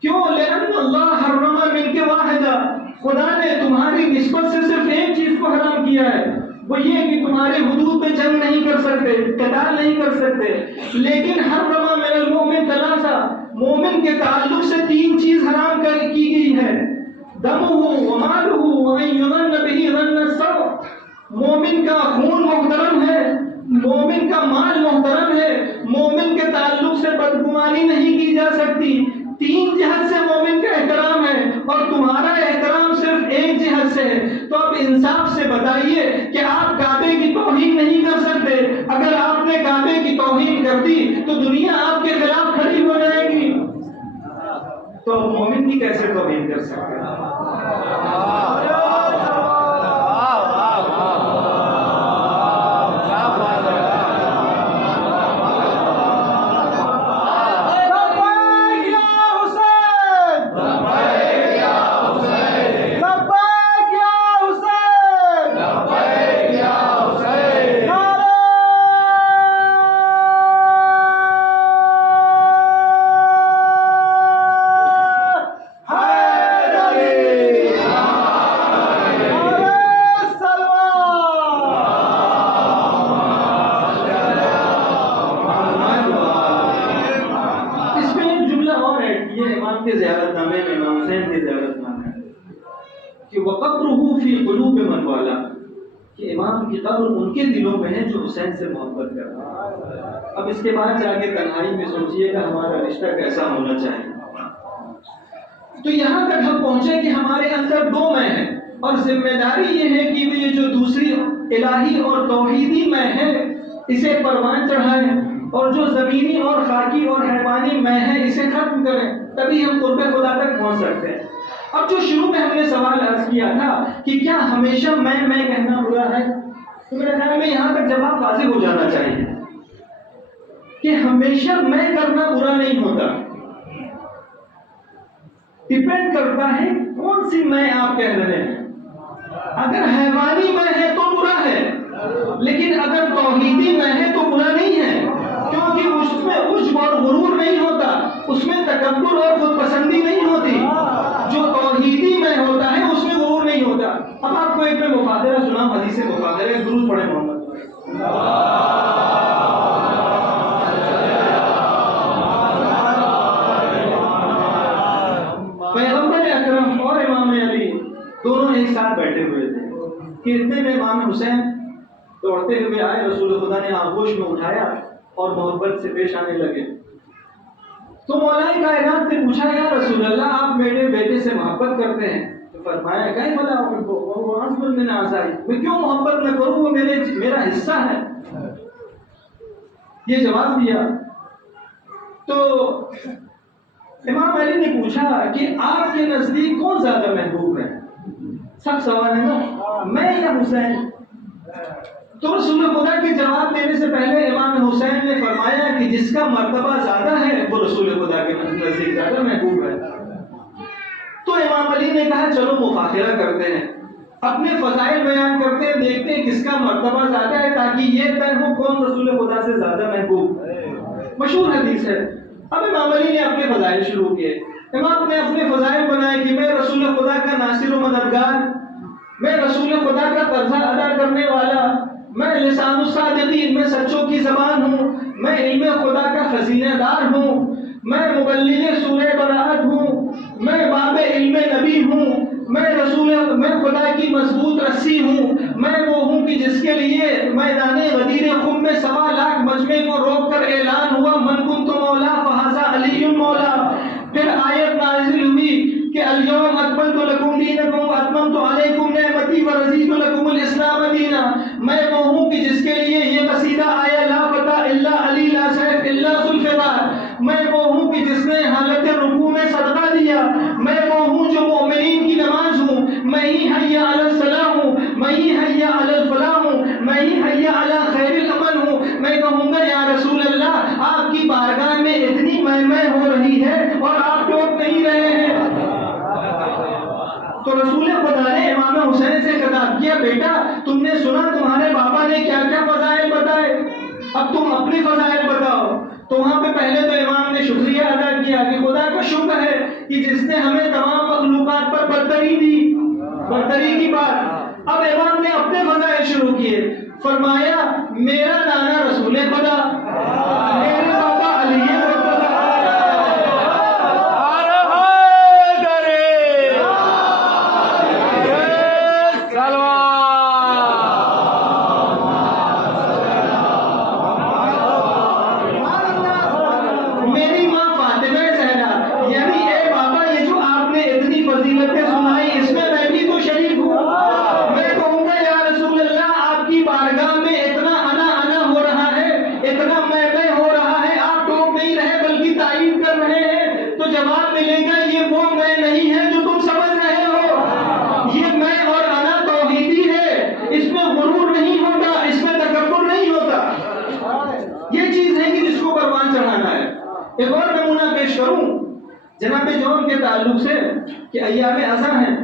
کیوں؟ لأن اللہ حرم منک واحدہ، خدا نے تمہاری نسبت سے صرف ایک چیز کو حرام کیا ہے، وہ یہ کہ تمہارے حدود پہ جنگ نہیں کر سکتے، قتال نہیں کر سکتے، لیکن حرم من المؤمن ثلاثہ، مومن کے تعلق سے تین چیز حرام کی گئی ہے، دمہ ومالہ وان یظن بہ ظن السوء، مومن کا خون محترم ہے، مومن کا مال محترم ہے، مومن کے تعلق سے بدگمانی نہیں کی جا سکتی۔ تین جہت سے مومن کا احترام ہے اور تمہارا احترام صرف ایک جہت سے ہے۔ تو اب انصاف سے بتائیے کہ آپ کعبے کی توہین نہیں کر سکتے، اگر آپ نے کعبے کی توہین کر دی تو دنیا آپ کے خلاف کھڑی ہو جائے گی، تو مومن کی کیسے توہین کر سکتے ہیں؟ حسین کی زیارت مانا ہے کہ وقبرہ فی قلوب من والا، کہ امام کی قبر ان کے دلوں میں ہے جو حسین سے محبت کرتا ہے۔ اب اس کے بعد جا کے تنہائی میں سوچئے گا ہمارا رشتہ کیسا ہونا چاہیے۔ تو یہاں تک ہم پہنچے کہ ہمارے اندر دو میں ہیں، اور ذمہ داری یہ ہے کہ یہ جو دوسری الہی اور توحیدی میں ہے اسے پروان چڑھائیں، اور جو زمینی اور خاکی اور حیوانی میں ہے اسے ختم کریں، تبھی ہم قرب خدا تک پہنچ سکتے ہیں۔ اب جو شروع میں ہم نے سوال عرض کیا تھا کہ کیا ہمیشہ میں کہنا برا ہے، تو میرے خیال میں یہاں تک جواب واضح ہو جانا چاہیے کہ ہمیشہ میں کرنا برا نہیں ہوتا، ڈیپینڈ کرتا ہے کون سی میں آپ کہہ رہے ہیں۔ اگر حیوانی میں ہے تو برا ہے، لیکن اگر توحیدی میں ہے تو برا نہیں ہے، کیونکہ اس میں عجب اور غرور نہیں ہوتا، اس میں تکبر اور خود پسندی نہیں ہوتی۔ جو توحیدی میں ہوتا ہے اس میں غرور نہیں ہوتا۔ اب آپ کو ایک میں مفادرہ سنا، حدیث مفادرہ، درود پڑھیں محمد۔ پیغمبر اکرم اور امام علی دونوں ایک ساتھ بیٹھے ہوئے تھے کہ اتنے میں امام حسین دوڑتے ہوئے آئے، رسول خدا نے آغوش میں اٹھایا اور محبت سے پیش آنے لگے۔ تو مولا کائنات نے پوچھا یا رسول اللہ آپ میرے بیٹے سے محبت کرتے ہیں؟ تو فرمایا کیف لا احبہ وهو عصب من اعضائي، میں کیوں محبت نہ کروں، وہ میرا حصہ ہے۔ یہ جواب دیا۔ تو امام علی نے پوچھا کہ آپ کے نزدیک کون زیادہ محبوب ہے؟ سب سوال ہے نا، میں یا حسین؟ تو رسول خدا کے جواب دینے سے پہلے امام حسین نے فرمایا کہ جس کا مرتبہ زیادہ ہے وہ رسول خدا کے نزدیک زیادہ محبوب ہے۔ تو امام علی نے کہا چلو مفاخرہ کرتے ہیں، اپنے فضائل بیان کرتے ہیں، دیکھتے ہیں کس کا مرتبہ زیادہ ہے، تاکہ یہ طے ہو کون رسول خدا سے زیادہ محبوب۔ مشہور حدیث ہے۔ اب امام علی نے اپنے فضائل شروع کیے۔ امام نے اپنے فضائل بنائے کہ میں رسول خدا کا ناصر و مددگار، میں رسول خدا کا قرضہ ادا کرنے والا، میں لسان الصادقین، میں سچوں کی زبان ہوں، میں علم خدا کا خزینہ دار ہوں، میں مبلغ سورہ براءت ہوں، میں باب علم نبی ہوں، میں خدا کی مضبوط رسی ہوں، میں وہ ہوں کہ جس کے لیے میدان غدیر خم میں 1.25 لاکھ مجمع کو روک کر اعلان ہوا من کنت مولا فہذا علی مولا۔ پھر آیت نازل ہوئی کہ الیوم اکملت لکم دینکم واتممت علیکم نعمتی ورضیت لکم الاسلام دینا۔ میں وہ ہوں کہ جس کے لیے یہ قصیدہ آیا لا فتح الا علی لا سیف الا ذوالفقار۔ میں وہ ہوں کہ جس نے حالت رکوع میں صدقہ دیا۔ میں وہ ہوں جو مومنین کی نماز ہوں، میں ہی حی علی الصلاح ہوں، میں ہی حی علی الفلاح ہوں، میں ہی حی علی خیر العمل ہوں۔ میں کہوں گا یا رسول اللہ آپ کی بارگاہ میں اتنی میں ہو رہی ہے اور آپ ٹوک نہیں رہے ہیں۔ تو رسول خدا نے امام حسین سے خطاب کیا بیٹا تم نے سنا تمہارے بابا نے کیا کیا فضائل بتائے، اب تم اپنی فضائل بتاؤ۔ تو وہاں پہ پہلے تو امام نے شکریہ ادا کیا کہ خدا کا شکر ہے کہ جس نے ہمیں تمام مخلوقات پر برتری دی، برتری کی بات۔ اب امام نے اپنے فضائل شروع کیے، فرمایا میرا نانا رسول خدا، میرے بابا علی مرتضیٰ، میری ماں فاطمہ زہرا، یعنی اے بابا یہ جو آپ نے اتنی فضیلتیں سنائی اس میں میں بھی تو شریک ہوں۔ میں کہوں گا یا رسول اللہ آپ کی بارگاہ میں اتنا انا ہو رہا ہے، اتنا میں ہو رہا ہے، آپ ٹوک نہیں رہے بلکہ تائید کر رہے ہیں۔ تو جواب ملے گا یہ وہ میں نہیں ہے جو تم سمجھ رہے ہو، یہ میں اور انا توحیدی ہے، اس میں غرور نہیں ہوتا، اس میں تکبر نہیں ہوتا۔ یہ چیز ہے کہ جس کو قربان چڑھانا ہے۔ ایک اور نمونہ پیش کروں جناب جون کے تعلق سے کہ ایام اذان ہیں۔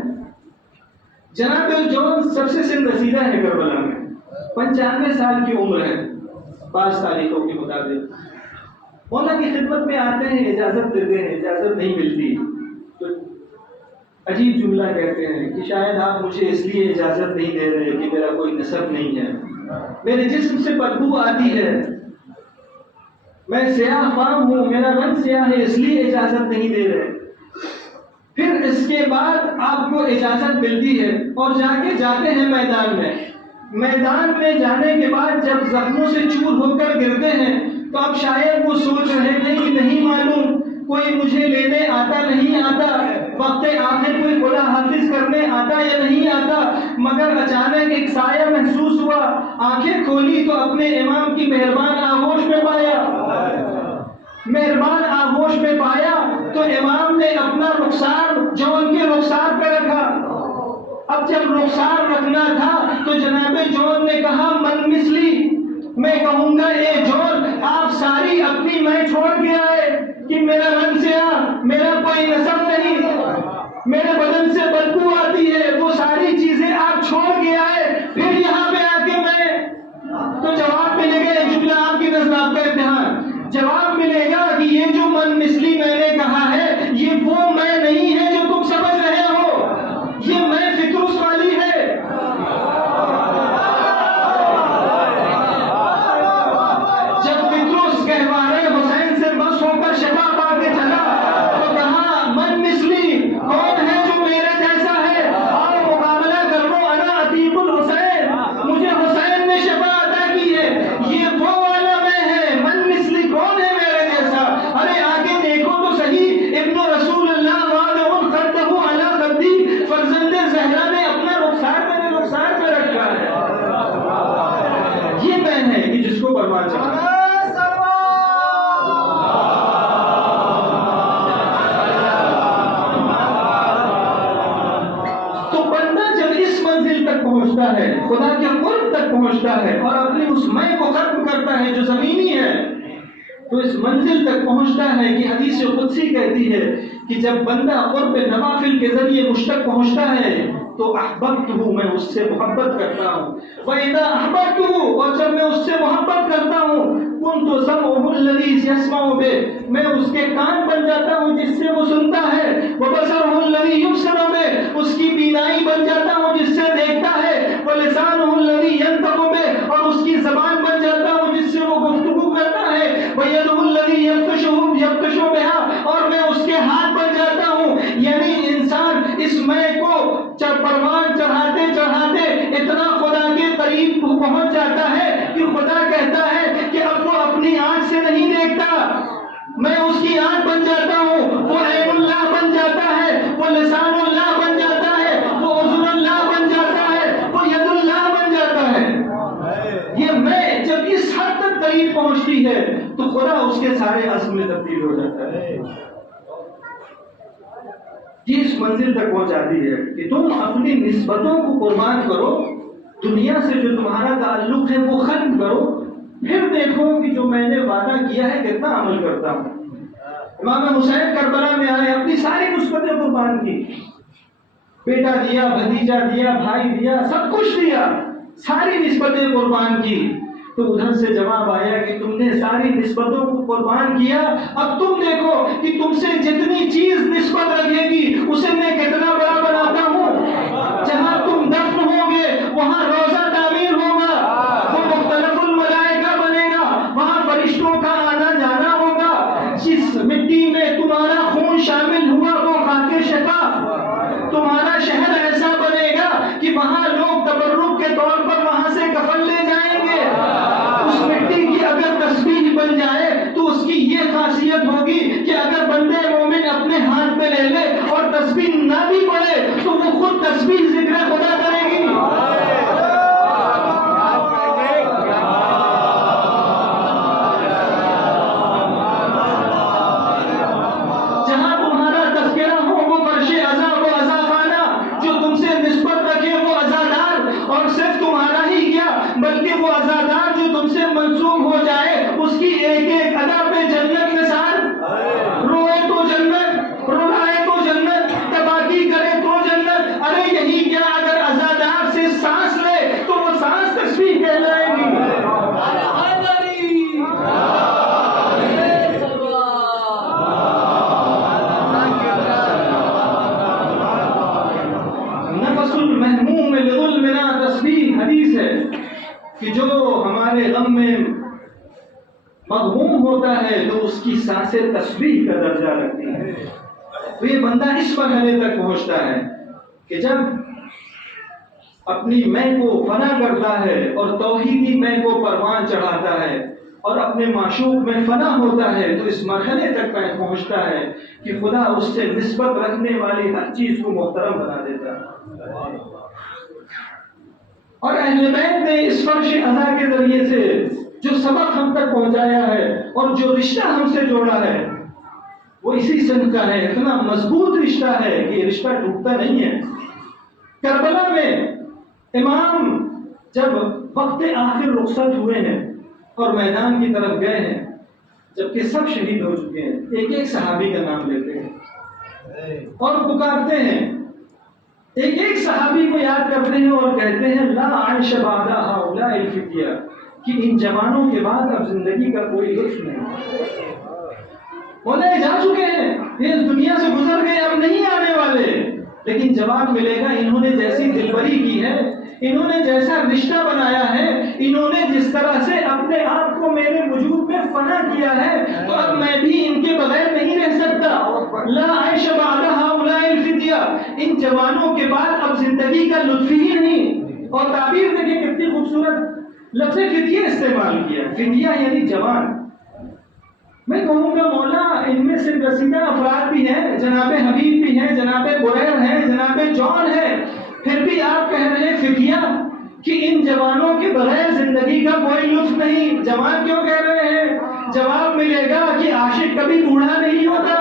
جناب جون سب سے سن رسیدہ ہے کربلا میں، 95 سال کی عمر ہے 5 تاریخوں کے مطابق۔ مولا کی خدمت میں آتے ہیں، اجازت دیتے ہیں، اجازت نہیں ملتی تو عجیب جملہ کہتے ہیں کہ شاید آپ مجھے اس لیے اجازت نہیں دے رہے کہ میرا کوئی نسب نہیں ہے، میرے جسم سے بدبو آتی ہے، میں سیاہ فام ہوں، میرا رنگ سیاہ ہے، اس لیے اجازت نہیں دے رہے۔ پھر پھر اس کے بعد آپ کو اجازت ملتی ہے اور جاتے ہیں میدان میں جانے کے بعد جب زخموں سے چور ہو کر گرتے ہیں تو اب شاید وہ سوچ رہے تھے کہ نہیں معلوم کوئی مجھے لینے آتا نہیں آتا، وقت آخر کوئی خدا حافظ کرنے آتا یا نہیں آتا، مگر اچانک ایک سایہ محسوس ہوا، آنکھیں کھولی تو اپنے امام کی مہربان آغوش میں پایا تو امام نے اپنا رخسار جو ان کے رخسار پہ رکھا۔ اب جب رخسار رکھنا تھا تو جناب جون نے کہا من مثلی، میں کہوں گا اے جون آپ ساری اپنی میں چھوڑ کے آئے کہ میرا رنگ سیاہ، میرا کوئی نسب نہیں، میرے بدن سے بدبو آتی ہے، وہ ساری چیزیں آپ چھوڑ کے آئے پھر یہاں پہ آ کے میں تو جواب ملے گا، ایک جملہ آپ کی نظر آپ کا امتحان، جواب ملے گا کہ یہ جو من مثلی میں نے کہا ہے یہ وہ میں نہیں ہے جو تم سمجھ رہے ہو، یہ میں فکرس والی ہے۔ جب فکرس گہوارے حسین سے بس ہو کر شفا پا کے چلا تو کہا من مثلی کون ہے جو میرے جیسا ہے، اور مقابلہ کر لو انا عتیق الحسین، مجھے حسین نے شفا عطا کی ہے، یہ وہ والا میں ہے، من مثلی کون ہے میرے جیسا۔ ارے آگے دیکھو تو صحیح، ابن رسول اللہ واضع خدہ علی خدی، فرزند زہرا نے اپنا رخسار میرے رخسار پہ رکھا ہے، یہ میں ہے کہ جس کو پرواہ چاہتا ہے۔ پہنچتا ہے خدا کے قرب تک پہنچتا ہے اور اپنی اس میں کو ختم کرتا ہے جو زمینی ہے، تو اس منزل تک پہنچتا ہے کہ حدیث قدسی کہتی ہے کہ جب بندہ قرب نوافل کے ذریعے مجھ تک پہنچتا ہے تو احببتہ، میں اس سے محبت کرتا ہوں، وَإِذَا أَحْبَبْتُهُ، اور جب میں اس سے محبت کرتا ہوں، كُنْتُ سَمْعُهُ الَّذِي يَسْمَعُ بِهِ، میں اس کے کان بن جاتا ہوں جس سے وہ سنتا ہے، وَبَصَرُهُ الَّذِي يُبْصِرُ بِهِ، اس کی بینائی بن جاتا ہوں جس سے دیکھتا ہے، وَلِسَانُهُ الَّذِي يَنطِقُ بِهِ، اور اس کی زبان بن جاتا ہوں جس سے وہ گفتگو کرتا ہے، وَيَدُهُ الَّذِي يَبْطِشُ بِهَا، اور میں اس کے ہاتھ بن جاتا ہوں۔ یعنی انسان اس میں کو پروان چڑھاتے چڑھاتے اتنا خدا کے قریب پہنچ جاتا ہے کہ خدا کہتا ہے کہ اب وہ اپنی آنکھ سے نہیں دیکھتا، میں اس کی آنکھ بن جاتا ہوں، وہ عین اللہ بن جاتا ہے، وہ لسان اللہ بن جاتا ہے، وہ اذن اللہ بن جاتا ہے، وہ ید اللہ بن جاتا ہے۔ یہ میں جب اس حد تک قریب پہنچتی ہے تو خدا اس کے سارے عزم میں تبدیل ہو جاتا ہے۔ یہ اس منزل تک پہنچاتی ہے کہ تم اپنی نسبتوں کو قربان کرو، دنیا سے جو تمہارا تعلق ہے وہ ختم کرو، پھر دیکھو کہ جو میں نے وعدہ کیا ہے کتنا عمل کرتا ہوں۔ امام حسین کربلا میں آئے، اپنی ساری نسبتیں قربان کی، بیٹا دیا، بھتیجا دیا، بھائی دیا، سب کچھ دیا، ساری نسبتیں قربان کی، تو ادھر سے جواب آیا کہ تم نے ساری نسبتوں کو قربان کیا، اب تم دیکھو کہ تم سے جتنی چیز نسبت رکھے گی اسے میں کتنا بڑا بناتا ہوں۔ جہاں تم دفن ہوگے وہاں روزہ تعمیر ہوگا، وہ مختلف الملائکہ بنے گا، وہاں فرشتوں کا آنا جانا ہوگا، جس مٹی میں تمہارا خون شامل ہوا وہ خاک شفا، تمہارا شہر ایسا بنے گا کہ وہاں لوگ تبرک کے طور پر وہاں سے کفن لے جائیں گے۔ اس مٹی کی اگر تسبیح بن جائے تو اس کی یہ خاصیت ہوگی کہ اگر بندے مومن اپنے ہاتھ میں لے لے اور تسبیح نہ بھی پڑے تو وہ خود تسبیح ذکر خدا کرے گی۔ جہاں تمہارا تذکرہ ہو وہ فرش عزا، وہ عزا خانہ، جو تم سے نسبت رکھے وہ عزادار، اور صرف تمہارا ہی کیا بلکہ وہ عزادار جو تم سے منسوب ہو جائے اس کی ایک ایک ادا پہ جنت نثار، روئے تو جنت، رلائے تو جنت، تباکی کرے تو جنت۔ ارے یہی کیا اگر عزادار سے سانس لے تو وہ سانس تسبیح کہلائے گی۔ نفس المحموم لظلمنا تسبیح، حدیث ہے کہ جو ہمارے غم میں مغموم ہوتا ہے تو اس کی سانسیں تسبیح کا درجہ رکھتی ہیں۔ تو یہ بندہ اس مرحلے تک پہنچتا ہے کہ جب اپنی میں کو فنا کرتا ہے اور توحیدی میں کو پروان چڑھاتا ہے اور اپنے معشوق میں فنا ہوتا ہے، تو اس مرحلے تک پہنچتا ہے کہ خدا اس سے نسبت رکھنے والی ہر چیز کو محترم بنا دیتا ہے۔ اور اہل بیت نے اس فرش ادا کے ذریعے سے جو سبق ہم تک پہنچایا ہے اور جو رشتہ ہم سے جوڑا ہے وہ اسی سن کا ہے، اتنا مضبوط رشتہ ہے کہ یہ رشتہ ٹوٹتا نہیں ہے۔ کربلا میں امام جب وقت آخر رخصت ہوئے ہیں اور میدان کی طرف گئے ہیں، جبکہ سب شہید ہو چکے ہیں، ایک ایک صحابی کا نام لیتے ہیں اور پکارتے ہیں، ایک ایک صحابی کو یاد کرتے ہیں اور کہتے ہیں لا عیش بعد ہؤلاء الفتیہ، کہ ان جوانوں کے بعد اب زندگی کا کوئی لطف نہیں، وہ جا چکے ہیں، یہ اس دنیا سے گزر گئے، اب نہیں آنے والے۔ لیکن جواب ملے گا انہوں نے جیسی دلبری کی ہے، انہوں نے جیسا رشتہ بنایا ہے، انہوں نے جس طرح سے اپنے آپ کو میرے وجود میں فنا کیا ہے، تو اب میں بھی ان کے بغیر نہیں رہ سکتا۔ لا عیش بعد ہؤلاء الفتیہ، ان جوانوں کے بعد اب زندگی کا لطف ہی نہیں۔ اور تعبیر دیکھیں کتنی خوبصورت، لفظ فتیہ استعمال کیا، فتیہ یعنی جوان۔ میں کہوں گا مولا ان میں سے رسیدہ افراد بھی ہیں، جناب حبیب بھی ہیں، جناب بریر ہیں، جناب جان ہے، پھر بھی آپ کہہ رہے ہیں فتیہ، کہ ان جوانوں کے بغیر زندگی کا کوئی لطف نہیں۔ جوان کیوں کہہ رہے ہیں؟ جواب ملے گا کہ عاشق کبھی بوڑھا نہیں ہوتا۔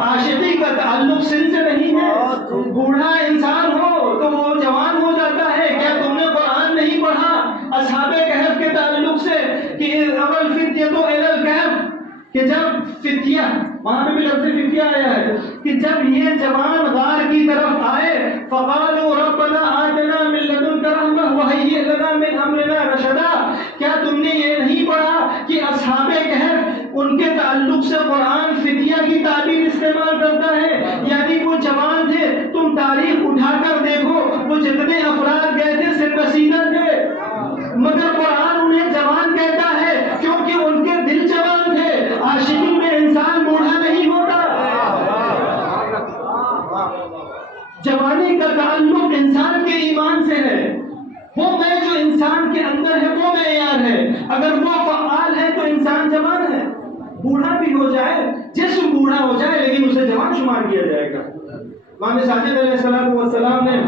عاشقی کا تعلق سن سے نہیں ہے، بوڑھا انسان ہو تو وہ جوان ہو جاتا ہے۔ کیا تم نے قرآن نہیں پڑھا اصحاب کہف کے تعلق سے کہ اول فتیۃ الی الکہف، کہ جب فتیہ، وہاں پہ بھی لفظ فتیہ آیا ہے، کہ جب یہ جوان غار کی طرف آئے فقالوا ربنا آتنا من لدنک رحمہ وہیئ لنا من امرنا رشدا، کیا تم نے یہ نہیں پڑھا کہ اصحاب کہف ان کے تعلق سے قرآن فتیہ کی تعبیر استعمال کرتا ہے، یعنی وہ جوان تھے۔ تم تاریخ اٹھا کر دیکھو، وہ جتنے افراد گئے تھے سن رسیدہ تھے، مگر قرآن انہیں جوان کہتا ہے کیونکہ ان کے دل جوان تھے۔ عاشقی میں انسان بوڑھا نہیں ہوتا۔ جوانی کا تعلق انسان کے ایمان سے ہے، وہ میں جو انسان کے اندر ہے وہ معیار ہے، اگر وہ فعال ہے تو انسان جوان ہے۔ بوڑھا بھی ہو جائے، جسم بوڑھا ہو جائے لیکن اسے جوان شمار کیا جائے گا۔ امام صادق علیہ السلام نے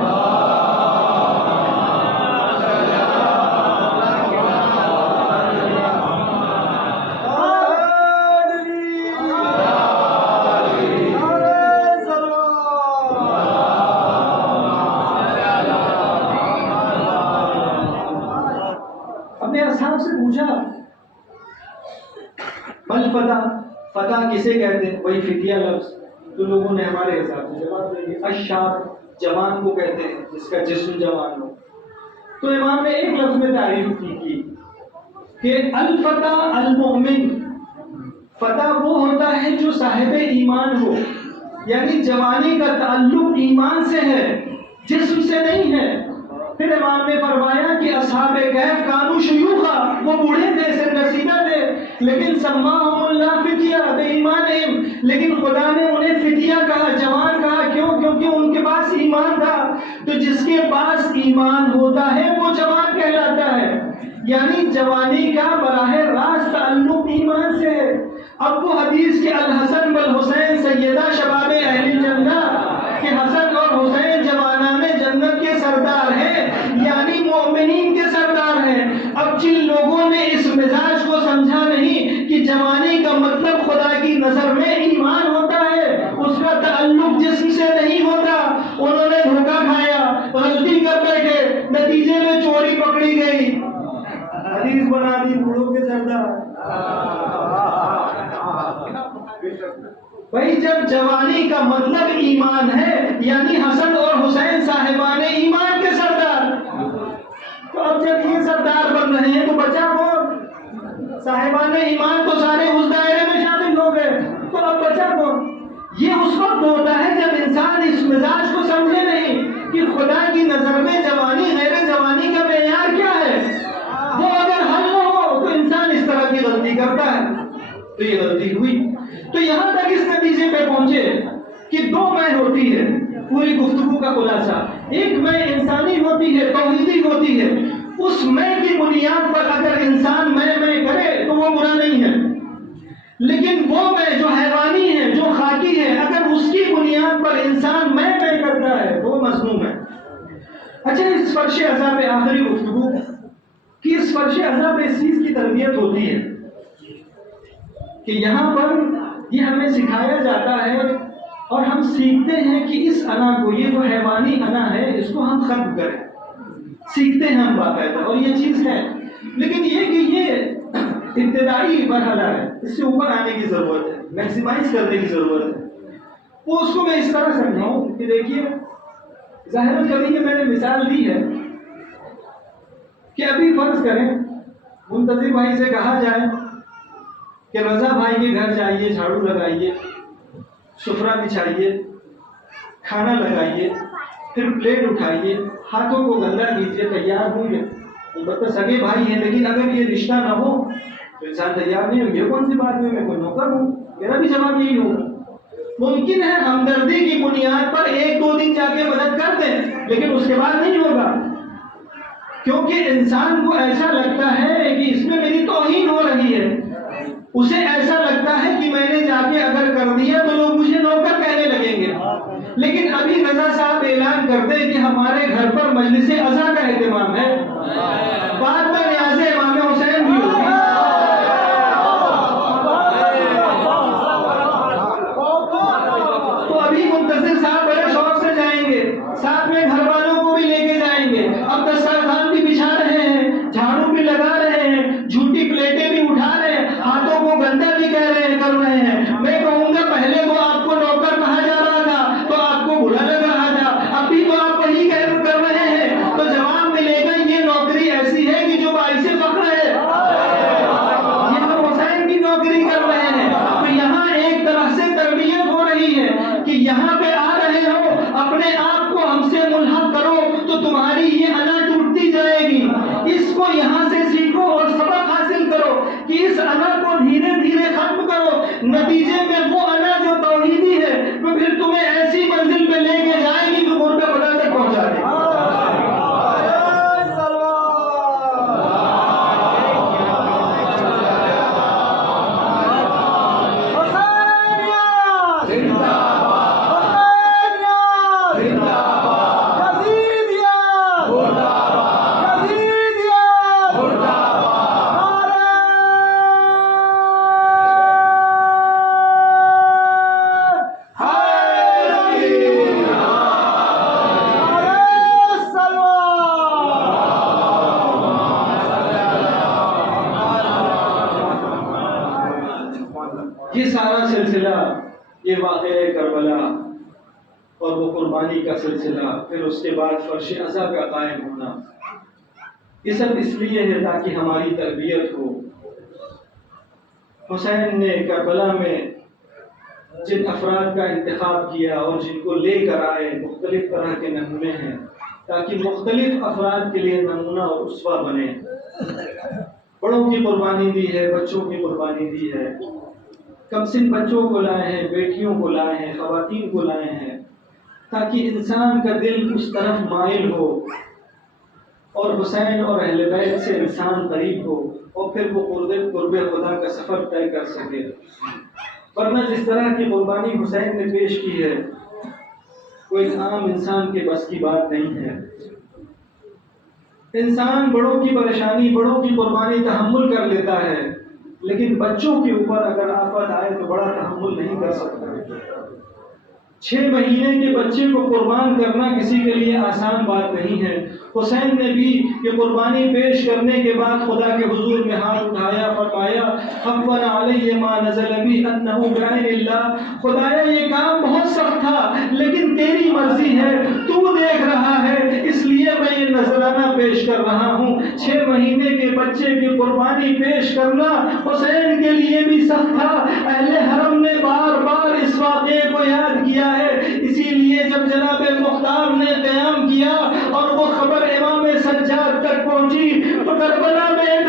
اپنے اصحاب سے پوچھا بل فتح، فتح کسے کہتے ہیں؟ وہی فتیہ لفظ، تو لوگوں نے ہمارے حساب سے جواب دے دیا الشاب، جوان کو کہتے ہیں جس کا جسم جوان ہو۔ تو امام نے ایک لفظ میں تعریف کی کہ الفتح المؤمن، فتح وہ ہوتا ہے جو صاحب ایمان ہو، یعنی جوانی کا تعلق ایمان سے ہے، جسم سے نہیں ہے۔ پھر امام نے فرمایا کہ اصحاب کہف کانوا شیوخا، وہ بوڑھے تھے، سن رسیدہ تھے، لیکن سماہم اللہ فتیہ بایمانہم، لیکن خدا نے انہیں فتیہ کہا، جوان کہا۔ کیوں؟ کیونکہ ان کے پاس ایمان تھا۔ تو جس کے پاس ایمان ہوتا ہے وہ جوان کہلاتا ہے، یعنی جوانی کا براہ راست تعلق ایمان سے ہے۔ اب وہ حدیث کے الحسن والحسین سیدہ شباب اہل جنہ، کہ حسن اور حسین جوانان جنت کے سردار ہیں، یعنی مومنین کے سردار ہیں۔ اب جن لوگوں نے اس مزاج کو سمجھا نہیں کہ جوانی کا مطلب خدا کی نظر میں ایمان ہوتا ہے، اس کا تعلق جسم سے نہیں ہوتا، انہوں نے دھوکہ کھایا، غلطی کر بیٹھے، نتیجے میں چوری پکڑی گئی، حدیث بنا دی بوڑھوں کے سردار۔ بھائی جب جوانی کا مطلب ایمان ہے، یعنی حسن اور حسین صاحبان ایمان کے سردار، تو اب جب یہ سردار بن رہے ہیں تو بچا کون؟ صاحبان ایمان تو سارے اس دائرے میں شامل ہو گئے، تو اب بچا کون؟ یہ اس وقت ہوتا ہے جب انسان اس مزاج کو سمجھے نہیں کہ خدا کی نظر میں جوانی غیر جوانی کا معیار تو یہ غلطی ہوئی. تو یہاں تک اس نتیجے پہ پہنچے کہ 2 میں ہوتی ہے پوری گفتگو کا خلاصہ. ایک میں انسانی ہوتی ہے، توحیدی ہوتی ہے. اس میں کی بنیاد پر اگر انسان میں کرے تو وہ برا نہیں ہے، لیکن وہ میں جو حیوانی ہے، جو خاکی ہے، اگر اس کی بنیاد پر انسان میں کرتا ہے تو وہ مذموم ہے. اچھا، اس فرش عزا پہ آخری گفتگو کہ اس فرش عزا پہ اس چیز کی تربیت ہوتی ہے کہ یہاں پر یہ ہمیں سکھایا جاتا ہے اور ہم سیکھتے ہیں کہ اس انا کو، یہ جو حیوانی انا ہے، اس کو ہم ختم کریں. سیکھتے ہیں ہم باقاعدہ، اور یہ چیز ہے. لیکن یہ کہ یہ ابتدائی مرحلہ ہے، اس سے اوپر آنے کی ضرورت ہے، میکسیمائز کرنے کی ضرورت ہے. وہ اس کو میں اس طرح سمجھاؤں کہ دیکھیے، ظاہر کبھی کہ میں نے مثال دی ہے کہ ابھی فرض کریں منتظر بھائی سے کہا جائے کہ رضا بھائی کے گھر جائیے، جھاڑو لگائیے، سفرہ بچھائیے، کھانا لگائیے، پھر پلیٹ اٹھائیے، ہاتھوں کو گندا کیجیے، تیار ہوں گے. البتہ سگے بھائی ہیں، لیکن اگر یہ رشتہ نہ ہو تو انسان تیار نہیں ہو. یہ کون سی بات ہے، میں کوئی نوکر ہوں؟ میرا بھی جواب یہی ہوگا. ممکن ہے ہمدردی کی بنیاد پر 1-2 دن جا کے مدد کر دیں، لیکن اس کے بعد نہیں ہوگا، کیونکہ انسان کو ایسا لگتا ہے کہ اس میں میری توہین ہو رہی ہے. اسے ایسا لگتا ہے کہ میں نے جا کے اگر کر دیا تو لوگ مجھے نوکر کہنے لگیں گے. لیکن ابھی رضا صاحب اعلان کرتے کہ ہمارے گھر پر مجلس عزا کا اہتمام ہے، بعد میں نیاز امام حسین بھی ہوگی. تو ابھی منتظر صاحب بڑے شوق سے جائیں گے، ساتھ میں گھر والوں کو بھی لے کے جائیں گے. اب دسترخوان بھی بچھا رہے ہیں، جھاڑو بھی لگا رہے ہیں، جھوٹی پلیٹیں بھی اٹھا رہے ہیں، ہاتھوں کو گندا بھی کر رہے ہیں. میں کہوں گا پہلے تو آپ کو نوکر کہا جا رہا تھا تو آپ کو برا لگ رہا تھا، اب بھی تو آپ وہی کر رہے ہیں. تو جواب ملے گا یہ نوکری ایسی ہے کہ جو باعث فخر ہے. یہ ہم حسین کی نوکری کر رہے ہیں. تو یہاں ایک طرح سے تربیت ہو رہی ہے کہ یہاں پہ آ رہے ہو، اپنے آپ کو ہم سے ملحق کرو تو تمہاری یہ انا ٹوٹتی جائے گی. اس کو یہاں سے سیکھو اور سبق حاصل کرو کہ اس انا کو دھیرے دھیرے ختم کرو. نتیجے میں وہ انا جو توحیدی ہے وہ پھر تمہیں ایسی منزل پہ لے کے جائے گی کہ قرب خدا تک پہنچا دے گی. یہ سارا سلسلہ، یہ واقعہ کربلا اور وہ قربانی کا سلسلہ، پھر اس کے بعد فرش عزا کا قائم ہونا، یہ سب اس لیے ہے تاکہ ہماری تربیت ہو. حسین نے کربلا میں جن افراد کا انتخاب کیا اور جن کو لے کر آئے، مختلف طرح کے نمونے ہیں تاکہ مختلف افراد کے لیے نمونہ اور اسوہ بنے. بڑوں کی قربانی دی ہے، بچوں کی قربانی دی ہے، کم سن بچوں کو لائے ہیں، بیٹیوں کو لائے ہیں، خواتین کو لائے ہیں، تاکہ انسان کا دل اس طرف مائل ہو اور حسین اور اہل بیت سے انسان قریب ہو اور پھر وہ قرب خدا کا سفر طے کر سکے. ورنہ جس طرح کی قربانی حسین نے پیش کی ہے وہ ایک عام انسان کے بس کی بات نہیں ہے. انسان بڑوں کی پریشانی، بڑوں کی قربانی تحمل کر لیتا ہے، لیکن بچوں کے اوپر اگر آفت آئے تو بڑا تحمل نہیں کر سکتا. 6 مہینے کے بچے کو قربان کرنا کسی کے لیے آسان بات نہیں ہے. حسین نے بھی یہ قربانی پیش کرنے کے بعد خدا کے حضور میں ہاتھ اٹھایا، فرمایا حقا علیہ ما نزل بی انہ بعین اللہ، خدایا یہ کام بہت سخت تھا لیکن تیری مرضی ہے، تو دیکھ رہا ہے، اس لیے میں یہ نذرانہ پیش کر رہا ہوں. 6 مہینے کے بچے کی قربانی پیش کرنا حسین کے لیے بھی سخت تھا. اہل حرم نے بار بار اس واقعے کو یاد کیا ہے، اسی لیے جب جناب مختار نے قیام کیا اور وہ خبر امام سجاد تک پہنچی تو کربلا میں ایک